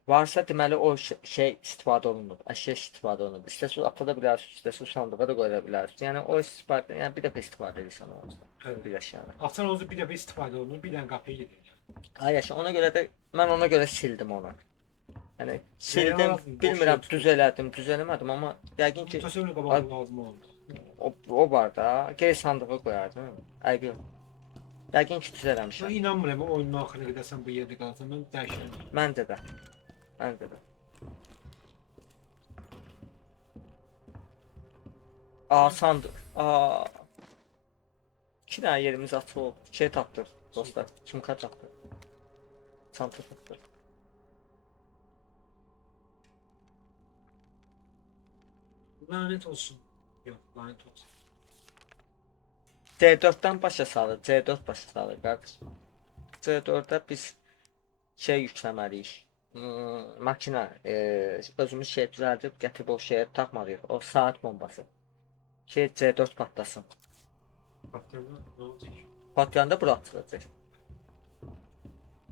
varsa deməli o şey istifadə olunur, əşya istifadə olunur. İstəsəz atada bilərsiniz, istəsəz sandığa da qoya bilərsiniz. Yəni o istifadə, yəni bir dəfə istifadə edirsən o Evet. bir əşyanı. Atsan onu bir defa istifade olunur, bir tane kapıya gidiyor. Ay yaşa, ona görə də mən ona görə sildim onu. Yəni sildim, lazım, bilmirəm boş düz elədim, düz eləmədim, amma yəqin ki Tasarım kabağı lazım oldu. o var da, geri sandığa qoyardım. Ayıb yox. Yəqin ki düz Ben eləmişəm. inanmıyorum o oyunun axırına qədər sən bu yerdə qalsan, mən dəhşət. Məncə də. Məncə də. Sandıq. İki dənə yerimiz açıq oldu. Şey tapdıq dostlar. Çimka tapdıq. Çanta tapdıq. Lanet olsun. Yok, lanet olsun. C4'dən başa salır. C4 başa salır qardaş. C4'də biz şey yükləməliyik. makina özümüz şey düzəldib gətirib o şeye takmalıyıq. O saat bombası. Şey C4 patlasın. Patlayanda ne olacak? Patlayanda bura atılacaq.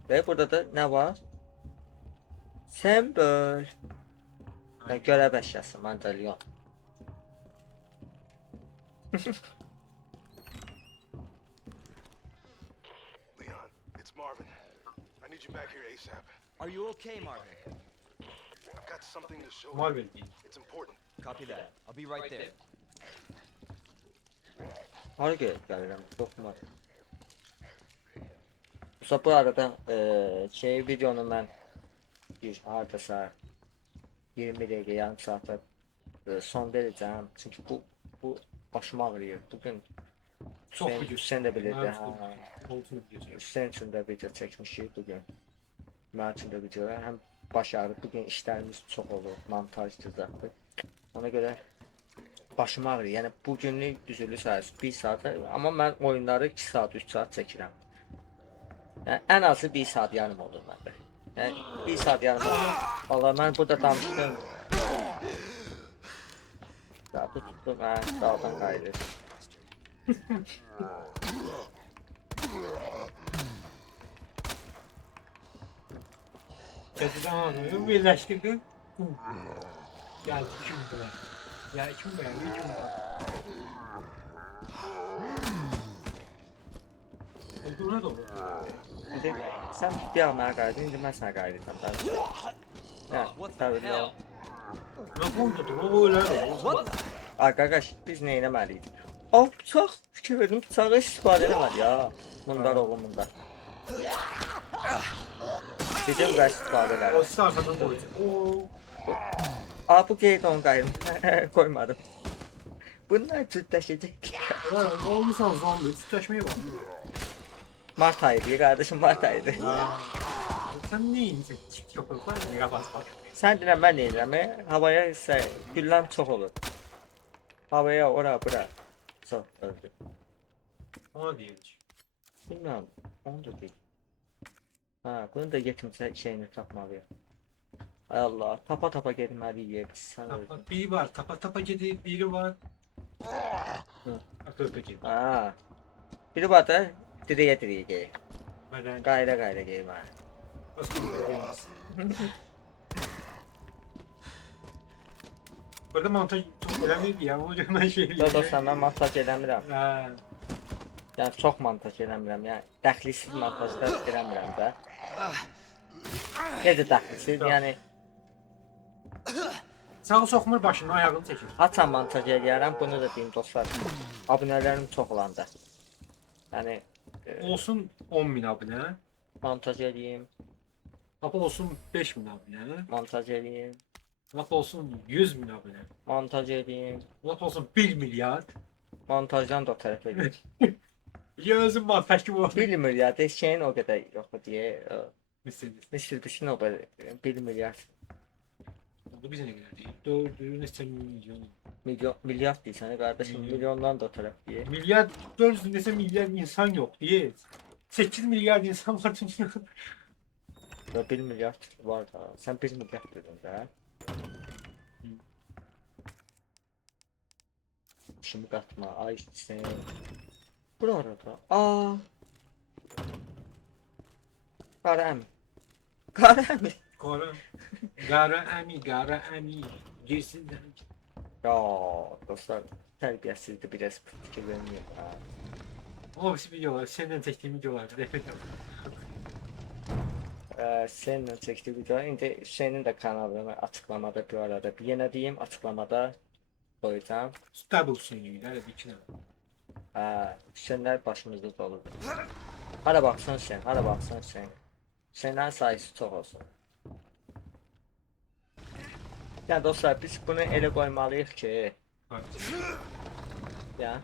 Ve burada da ne var? Sembol. Görev əşyası, mandalyon. Leon, it's Marvin. I need you back here ASAP. Are you okay, Marvin? I've got something to show you. Marvel değil. It's important. Copy that. I'll be right there. Hara gəlirəm, yoxma. Bu arada şey videonu mən bir hardasa 20 dəqiqə, yarım saata son verəcəm. Çünki bu başım ağrıyır. Bugün Çox video. Hüseyin də bilirdi. Evet, Ha. Koltuğunu diyeceğim. Hüseyin üçün də video çəkmişik bugün. Mənim üçün də video. Həm baş ağrı, bugün işlərimiz çox olur, montajdır zaten. Ona görə başım ağrıyır. Yəni bugünlük düzülü sayısı 1 saat, amma mən oyunları 2 saat, 3 saat çəkirəm. Yəni ən azı 1 saat yarım olur məndə. Yəni 1 saat yarım olur. Vallahi mən burada danışdım. Ya bu tutdum, dağdan qayıdır. Çatıdan anlıyorum. Birleştirdim. Geldi şimdi ben. Ya kim beğendi, kim beğendi. Olduğuna doğru. İndi sən bir an mənə qayıdın, indi mən sənə qayıdıram. Tabii. Tabii. Ne oldu? O öyle. Ay qardaş, biz nə etməliydik? Av bıçaq, fikir verdim, bıçağı istifadə eləmədi ya. Mundar oğlum mundar. Dedim və istifadə O elədim. sizi arkadan koydu. Oo. Aa, bu qeyd onu qayırım. Koymadım. Bunlar cütləşəcək. Ulan olmuşsan zombi. Titreşmeye bak. Mart ayıydı, qardaşım Mart ayıydı. Sen ne yiyeceksin? Çift yok. Var mı? Bas bak. Sən dinlə, mən nə edirəm? Havaya isə gülləm çox olur. Havaya, ora, bura. Çox öldü. Ona diyecek. Bilmem, onu da değil. Ha, bunu da yetimsə şeyini tapmalıyım. Ay Allah, tapa getməliyik. Sən öldün. Bak biri var. Tapa gidi. Biri var. Akılda gidi. Ha. Biri var da direyə geyir. Beden. Qayra geyir mənə. Nasıl olmaz? Burada montaj çok önemli ya. Bu yüzden şey. Dostlar, mən montaj eləmirəm. Ha. Yəni çox montaj eləmirəm. Yəni dəxlisiz montajlar eləmirəm də. Necə dəxlisiz? Yəni Sağı sokmur başını ayağını çekir. haçan montaj eləyərəm, bunu da deyim dostlar. Abunələrim çox olanda. Yəni Olsun 10.000 abone. montaj eləyim, Lap olsun 5.000 abone. montaj eləyim, Lap olsun 100.000 abone. montaj eləyim, Lap olsun 1 milyar. montajdan da o tərəf eləyim. Yazın montaj gibi oldu. 1 milyar şeyin o qədər yoxdur deyə. Mesela. Misir düşün o qədər 1 milyar. Oldu bize ne kadar değil. 400 milyon. Milyard deyirsən qardaşım, milyondan da o tərəf deyə. Milyar 400 dese milyar insan yok diye. 8 milyar insan var dünyada. Ya 1 milyard var da. Sən 1 milyard dedin də. Şimdi qatma, ay sen. Bura orada. Aa. Qaram. Qaram. Gara emi. Girsinler. Ya dostlar, tərbiyəsizdir, biraz fikir vermiyor. Ha. O hepsi videolar. Senden çektiğim videolar. Seninle çəkdiyi video, indi Hüseynin də kanalını açıqlamada bir arada bir yenə deyim, açıqlamada koyacağım. Double sunuyor. Hadi bir Hüseynlər başımızda doludur. Hara baxsan sen, hara baxsan sen. Hüseynlərin sayısı çox olsun. Ya dostlar, biz bunu elə qoymalıyıq ki, ya,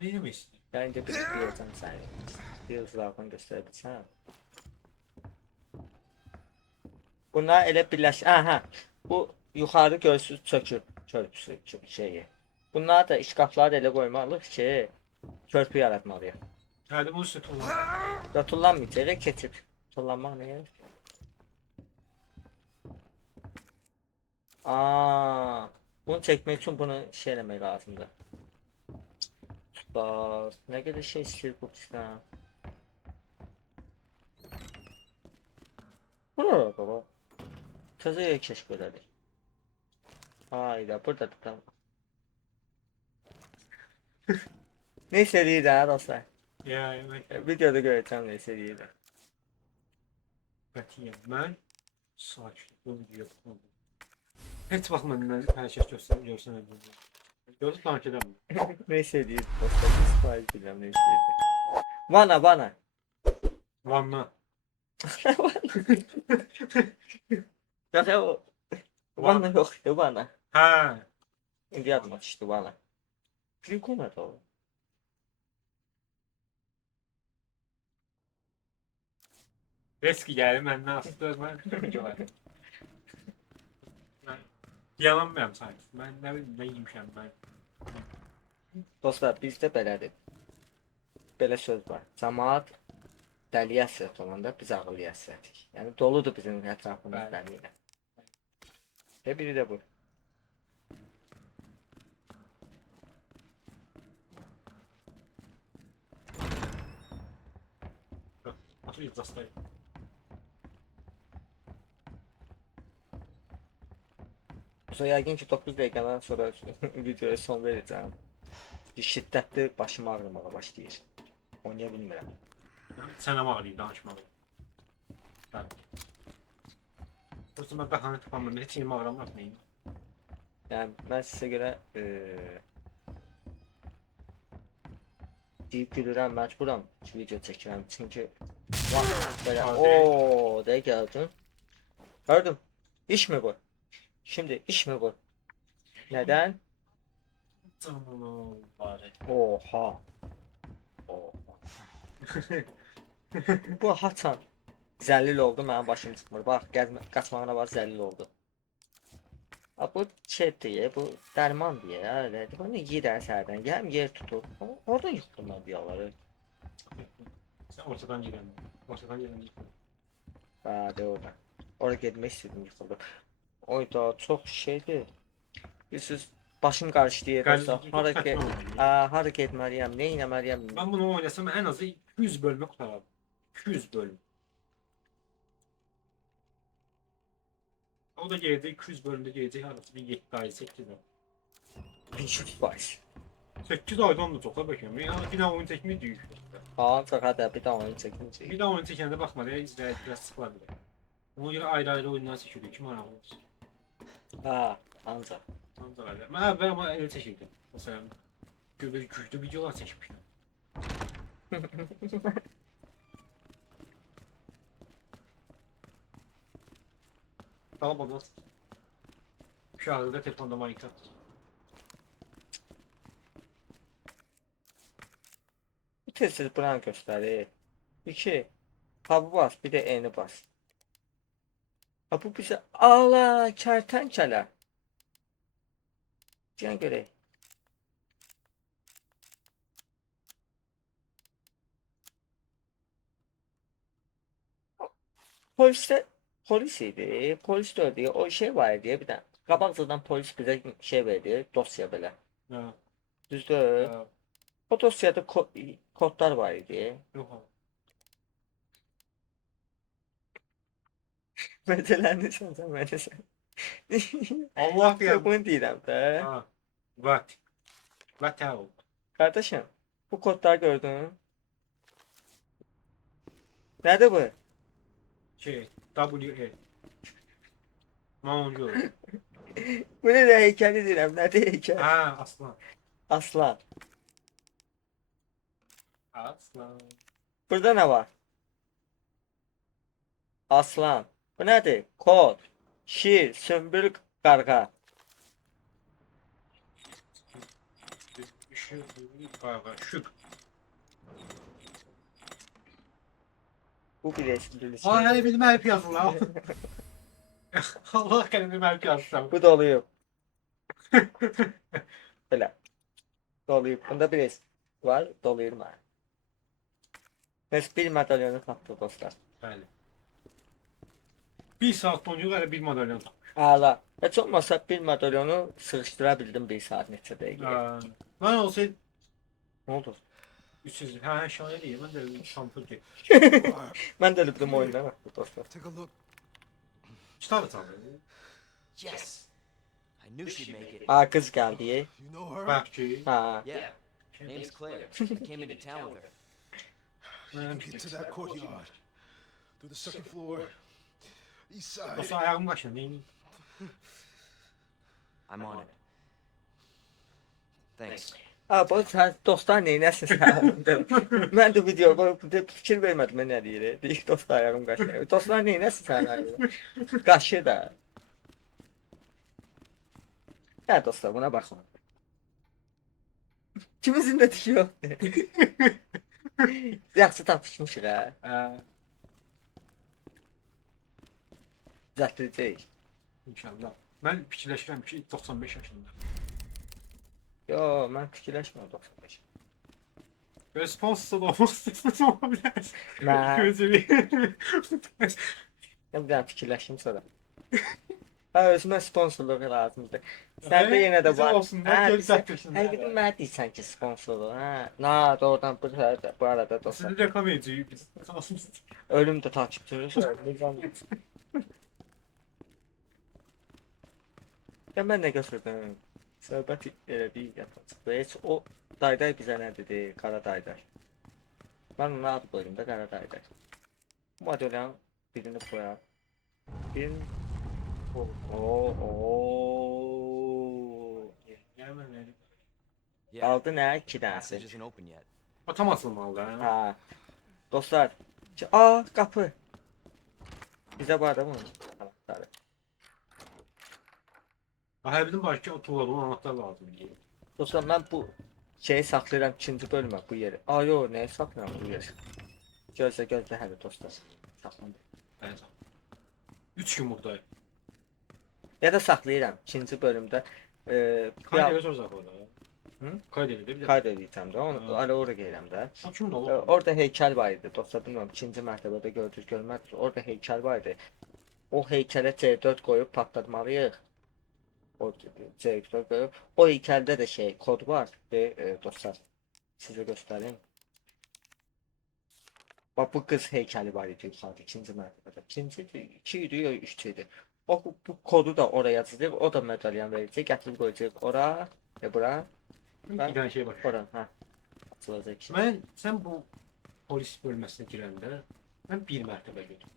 Ne demek? ya indi bir deyəcəm səni. Bir uzaqdan göstərəcəm. Bunlar elə birləş... Aha, bu yuxarı görsüz çökür, körpüsü şeyi. Bunlar da işqafları elə qoymalıyıq ki, körpü yaratmalıyıq. Hadi bu süt olan. Ya tullanmayacaq, keçib. Tullanmaq nəyə? Aa, bunu çekmek için bunu şey eləmək lazımdır. Bak, ne kadar şey istiyor bu bizden. Bu ne baba? Təzə yer keşf elədik. Hayda, burada da tamam. Neyse değil ha dostlar. Ya, evet. Videoda göreceğim neyse değil. Qətiyyən. Mən sakin, bunu yoxladım. Heç vaxt məndən hər şey görsənədim. Görüb tank edəməm. Neyse değil dostlar. Biz faiz bilmem neyse değil. Vana. Vanna. Yok ya o. Vana yok ya vana. Hə. İndi yadıma düşdü vana. Film nerede o? Risk gəlir məndən asılı mən var. Mən yalanmayam sanki. Mən nə bilim nə yemişəm mən. Dostlar bizdə belədir. Belə söz var. Cəmaət dəli həsrət olanda biz ağıl həsrətik. Yəni doludur bizim ətrafımız Bəli. dəli ilə. Və biri də bu. Atı icrasdayım. Sonra yəqin ki 9 dəqiqədən sonra videoya son verəcəm. Şiddətli başım ağrımağa başlayır. Oynaya bilmirəm. Sənəm ağrıyıb danışmalıyım. Bəli. Prosta mən bəhanə tapamam. Heç yerim ağrımır neyim. Yəni mən sizə görə deyib gülürəm, məcburam ki video çəkirəm. Çünki belə ooo deyə gəldin. Gördüm. İş mi bu? Şimdi iş mi bu? Neden? Canım bari. Oha. Oha. Bu haçan zəlil oldu, mənim başım çıxmır. Bax, qaçmağına bax zəlil oldu. Ha, bu şeydir, bu dərman deyə, elədir. Bunu yeyir əsərdən, həm yer tutur. Oradan yıxdım mən biyaları. Sen ortadan giren. Ortadan giren. Ha, de oradan. Oraya getmək istədim, yıxıldı. Oyda çox şeydir. Bilirsiniz, başım qarışdı. Hara getməliyəm, nə etməliyəm? Ben bunu oynasam en azı 200 bölme kurtarırım. 200 bölüm. O da gelecek 200 bölümde gelecek arası bir 7 ay 8 ay. 100%. 8 aydan da çok da bakıyorum. Ya bir daha oyun çekmeyi düşüyor. Ancaq hadi bir daha oyun çəkincək. Bir daha oyun çekende bakma ya izleyip biraz sıkılabilir. Ona göre ayrı oyunlar çekiyor. Kim var ama? Ha, ancaq. Tamam öyle. Ben ama öyle çekildim. Mesela güçlü videolar çekmişim. Tamam baba. Şu anda telefonda Minecraft. Bu tez-tez buranı göstərir. 2. Tabı bas, bir də eni bas. Ha, bu bizə ala kərtənkələ. Deyən görək. Polis idi. Polis de ödüyor. O şey var diye bir de. Qabaqcadan polis bize şey verdi. Dosya belə. Ha. Düzdür. Ha. O dosyada kodlar var idi. Yok abi. Məsələni sən. Allah ya. Bunu deyirəm də. Ha. What? What hell? Kardeşim, bu kodları gördün. Nerede bu? Şey, WE. Mauncu. Bu ne de heykeli deyirəm. Nerede heykel? Ha, aslan. Aslan. Aslan. Burada ne var? Aslan. Bu nedir? Kod. Şir, sümbül, qarğa. Şu, şık. Bu bir esprili Ha, şey. hele benim hep yazılı. Allah kendimi hep yazsam. Bu doluyub. Belə. Doluyub. Bunda bir es var. Doluyur mən. Biz bir madalyonu tapdıq dostlar. Bəli. Bir saat boyunca hele bir madalyon tapmış. Əla. Heç olmasa bir madalyonu sığışdıra bildim 1 saat neçə dəqiqə. Mən olsaydı Nə oldu? 300. Hə, şahid deyim. Mən də şampur get. Mən də bildim oyundan dostlar. Take a look. Kitabı tanıdım. Yes. I knew she'd make it. Ha, qız gəldi. You know her? Bak ki. Ha. Yeah. Name's Claire. I came into town with her. Get to that courtyard. Through the second floor. East side. Olsa ayağım qaşın. Neyini? I'm on it. Thanks. Ha, bu sən dostlar neynəsin sən? Mən də video fikir vermədim nə deyir. Deyir dostlar ayağım qaşır. Dostlar neynəsin sən? Qaşı da. Ya dostlar buna baxın. Kimizin də tiki yox. Yaxşı tapışmışıq ha. Düzəltdirəcəyik. İnşallah. Mən fikirləşirəm ki 95 yaşında. Yo, mən fikirləşmirəm 95. Böyle sponsor olmak istiyorsan olabilir. Mən Gözümü. bir dənə fikirləşim sonra. Ha, özümə sponsorluq lazımdır. Səndə yenə də Bizim var. olsun, mən gözlək peşində. Hər gün mənə deyirsən ki, sponsorluq. Hə, na, doğrudan bu arada dostlar. Sizi reklam edeceğiz biz. Ölüm də takipçimiz var. Ya mən nə götürdüm? Söhbət elədik yatacaq. Heç o dayday bizə nə dedi? Qara dayday. Mən ona ad qoydum da qara dayday. Bu modelin birini qoyaq. Birini... Yeah. Qaldı nə? 2 dənəsi. Passage isn't open yet. Atam asılmalı da. Ha. Dostlar. Aa, qapı. Bizə var da bunun anahtarı. Her bildim var ki o tuvalın anahtar lazım diye. Dostlar mən bu şeyi saxlayıram 2-ci bölümə bu yeri. Aa, yox, nəyi saxlayıram bu yeri? Gözlə hələ dostlar. Saxlandı. Evet. 3 gün buradayım. Ya da saxlayıram 2-ci bölümdə. Kaydede soracak orada. Hı? Kaydede bir de. Kayd edəcəm də, onu Ha. ara ora gəlirəm də. Kim ne olur? Orada heykəl var idi. Dostlar bilmirəm 2-ci mərtəbədə gördünüz, görmədiniz. Orada heykəl var idi. O heykələ C4 qoyub patlatmalıyıq. O C4 qoyub. O heykəldə də şey kod var və dostlar sizə göstərim. Bax bu qız heykəli var idi yuxarıda 2-ci mərtəbədə. 2 idi, yox 3 idi. O bu kodu da oraya yazacaq. O da medalyan verəcək. Gətirib qoyacaq ora və bura. Bir tane şey var. Ora, hə. Açılacaq. Sen bu polis bölmesine girəndə mən 1 mərtəbə gördüm.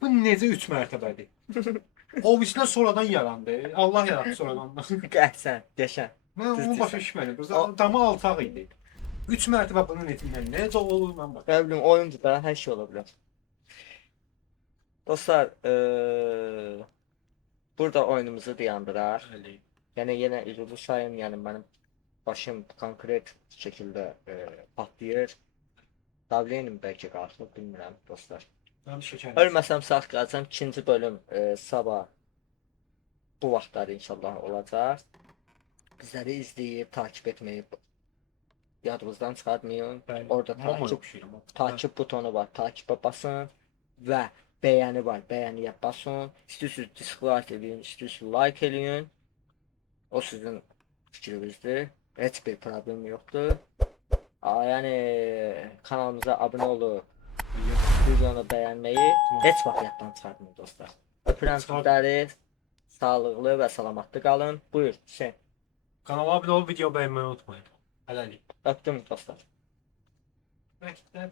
Bu necə 3 mərtəbədir? O birislər sonradan yarandı. Allah yarattı sonradan. Əhsən, qəşəng. Mən onu başa düşmədim. Damı alçaq idi. 3 mərtəbə bunun etindən necə olur mən bax. Nə bilim, oyundur da, hər şey ola bilər. Dostlar, burada oyunumuzu dayandıraq. Yəni yenə üzrlü sayın, yəni mənim başım konkret şəkildə patlayır. Davlenim bəlkə qalxır, bilmirəm dostlar. Mən şəkər. Ölməsəm sağ qalacam, 2-ci bölüm sabah bu vaxtlar inşallah olacaq. Bizləri izləyib, takip etməyi yadınızdan çıxartmayın. Orada takip butonu var, takipə basın və bəyəni var, bəyəniyə basın. İstəyirsiniz dislike edin, istəyirsiniz like edin. O sizin fikrinizdir. Heç bir problem yoxdur. Yəni kanalımıza abunə olub, videonu bəyənməyi heç vaxt yaddan çıxartmayın dostlar. Öpürəm sizləri. Sağlıqlı və salamatlı qalın. Buyur, Hüseyn. Kanala abunə olub video bəyənməyi unutmayın. Hələlik. Öpdüm dostlar. Məktəb.